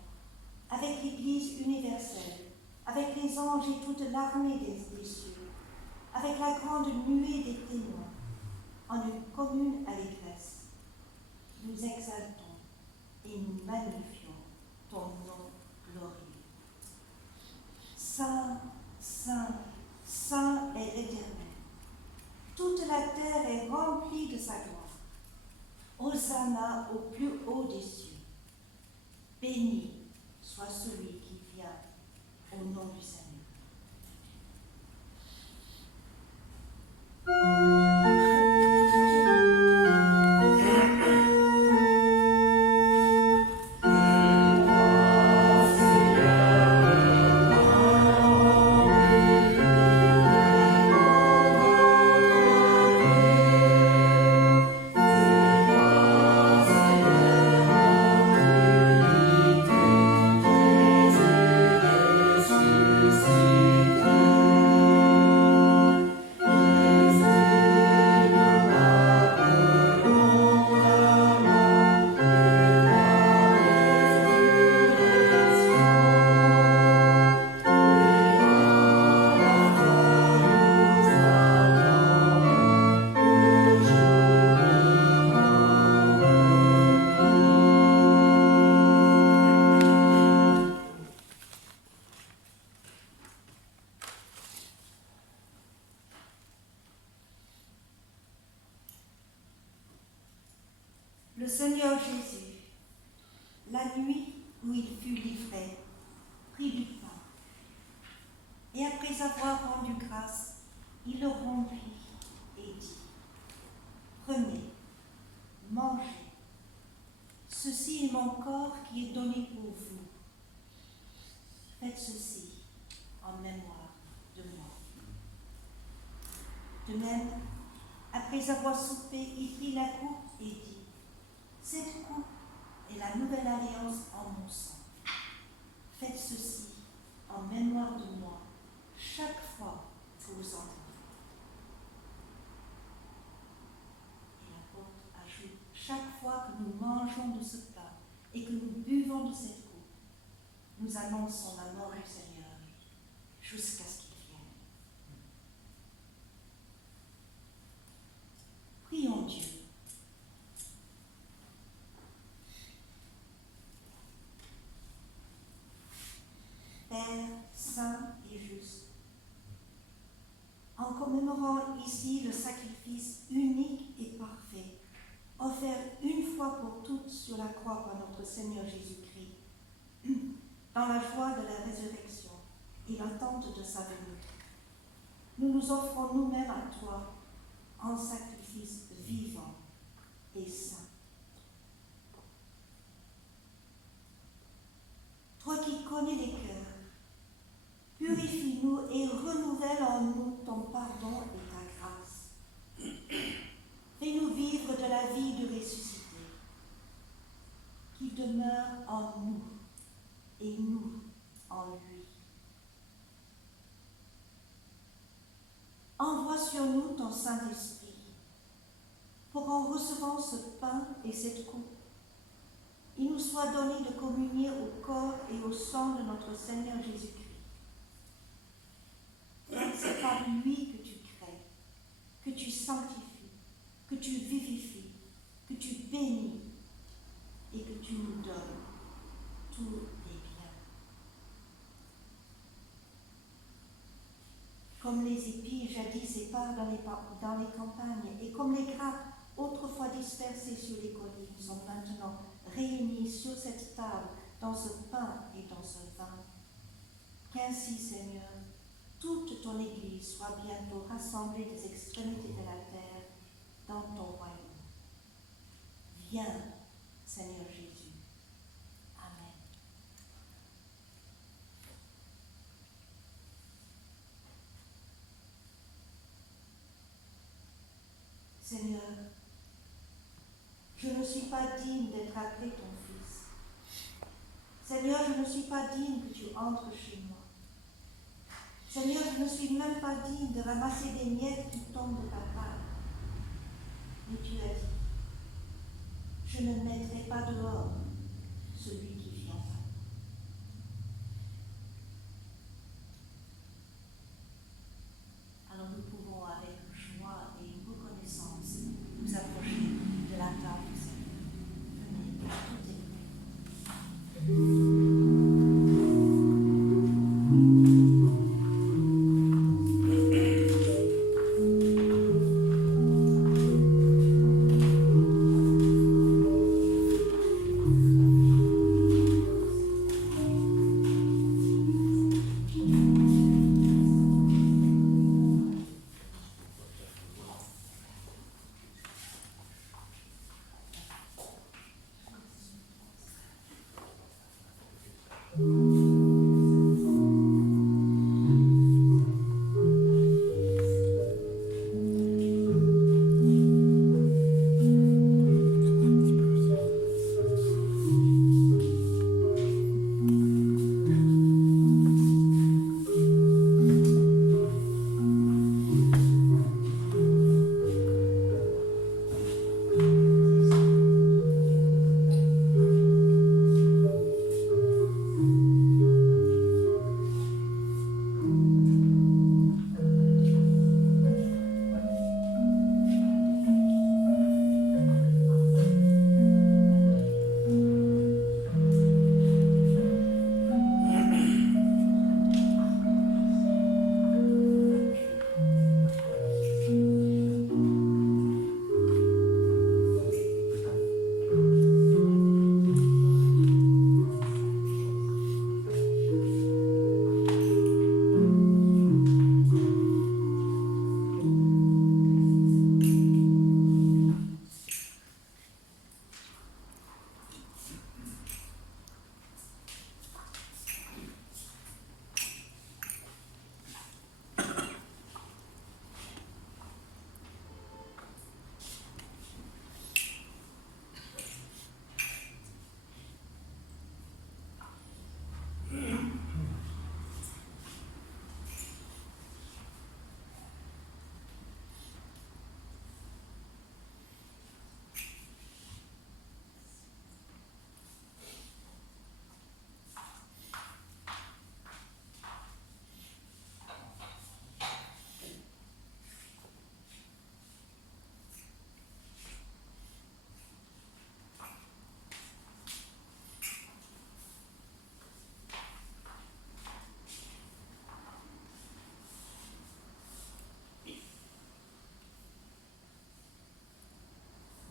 avec l'Église universelle, avec les anges et toute l'armée des cieux, avec la grande nuée des témoins, en une commune allégresse, nous exaltons et nous magnifions ton nom glorieux. Saint, Saint, Saint est l'Éternel. Toute la terre est remplie de sa gloire. Hosanna au plus haut des cieux. Béni soit celui qui vient au nom du Seigneur. Le Seigneur Jésus, la nuit où il fut livré, prit du pain, et après avoir rendu grâce, il le rompit et dit : Prenez, mangez, ceci est mon corps qui est donné pour vous. Faites ceci en mémoire de moi. De même, après avoir soupé, il prit la coupe et dit : Cette coupe est la nouvelle alliance en mon sang. Faites ceci en mémoire de moi chaque fois que vous en buvez. Et l'apôtre ajoute : chaque fois que nous mangeons de ce pain et que nous buvons de cette coupe, nous annonçons la mort du Seigneur jusqu'à ce qu'il vienne. Prions Dieu. Père saint et juste, en commémorant ici le sacrifice unique et parfait, offert une fois pour toutes sur la croix par notre Seigneur Jésus-Christ, dans la joie de la résurrection et l'attente de sa venue, nous nous offrons nous-mêmes à toi en sacrifice vivant et saint. Toi qui connais les cœurs, purifie-nous et renouvelle en nous ton pardon et ta grâce. Fais-nous vivre de la vie du ressuscité, qui demeure en nous et nous en lui. Envoie sur nous ton Saint-Esprit, pour en recevant ce pain et cette coupe, il nous soit donné de communier au corps et au sang de notre Seigneur Jésus-Christ. C'est par lui que tu crées, que tu sanctifies, que tu vivifies, que tu bénis et que tu nous donnes tous les biens. Comme les épis jadis épars dans les campagnes et comme les grappes autrefois dispersées sur les collines sont maintenant réunies sur cette table dans ce pain et dans ce vin. Qu'ainsi, Seigneur, toute ton Église soit bientôt rassemblée des extrémités de la terre dans ton royaume. Viens, Seigneur Jésus. Amen. Seigneur, je ne suis pas digne d'être appelé ton fils. Seigneur, je ne suis pas digne que tu entres chez moi. Seigneur, je ne suis même pas digne de ramasser des miettes qui tombent de ta part. Mais tu as dit, je ne mettrai pas dehors celui qui vient à moi. Alors nous pouvons avec joie et reconnaissance nous approcher de la table du Seigneur. Venez, tout est prêt.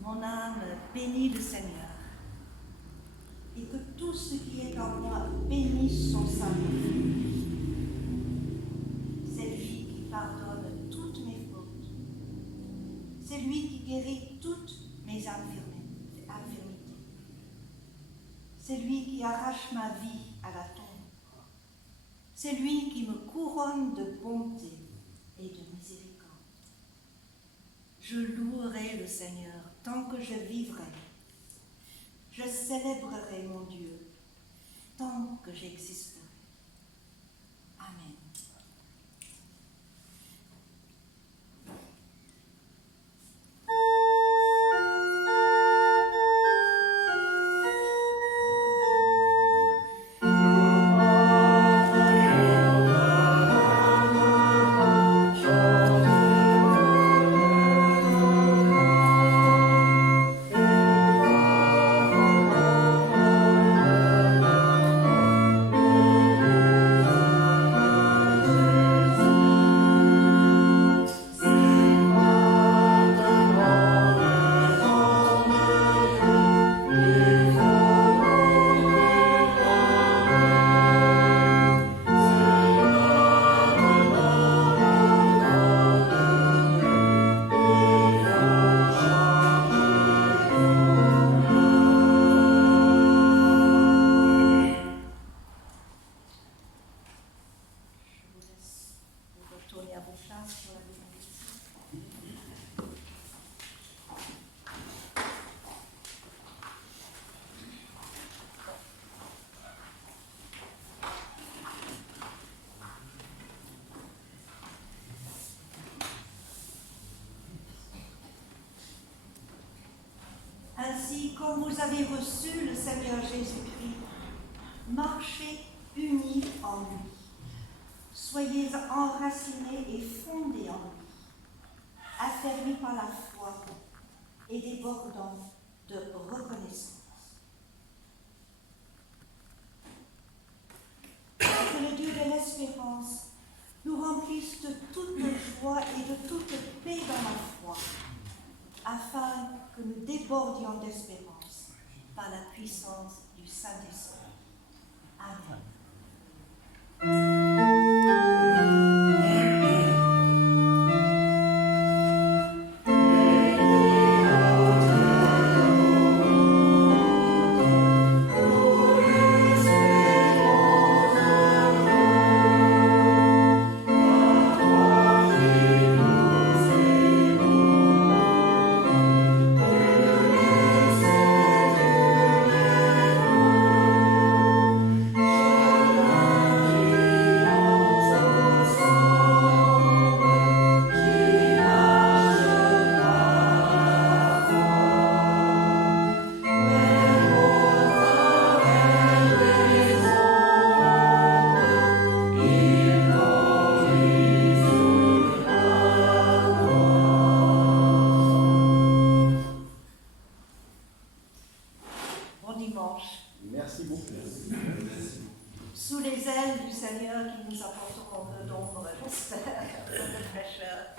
Mon âme bénit le Seigneur, et que tout ce qui est en moi bénisse son saint nom. C'est lui qui pardonne toutes mes fautes. C'est lui qui guérit toutes mes infirmités. C'est lui qui arrache ma vie à la tombe. C'est lui qui me couronne de bonté et de miséricorde. Je louerai le Seigneur tant que je vivrai. Je célébrerai mon Dieu tant que j'existerai. Amen. Amen. Ainsi, comme vous avez reçu le Seigneur Jésus-Christ, marchez unis en lui. Soyez enracinés et fondés en lui, affermis par la foi et débordant de reconnaissance. Que le Dieu de l'espérance nous remplisse de toute joie et de toute paix dans la foi, afin que nous débordions d'espérance par la puissance du Saint-Esprit. Amen. Merci beaucoup. Sous les ailes du Seigneur qui nous apporteront peu d'ombre, j'espère, de fraîcheur.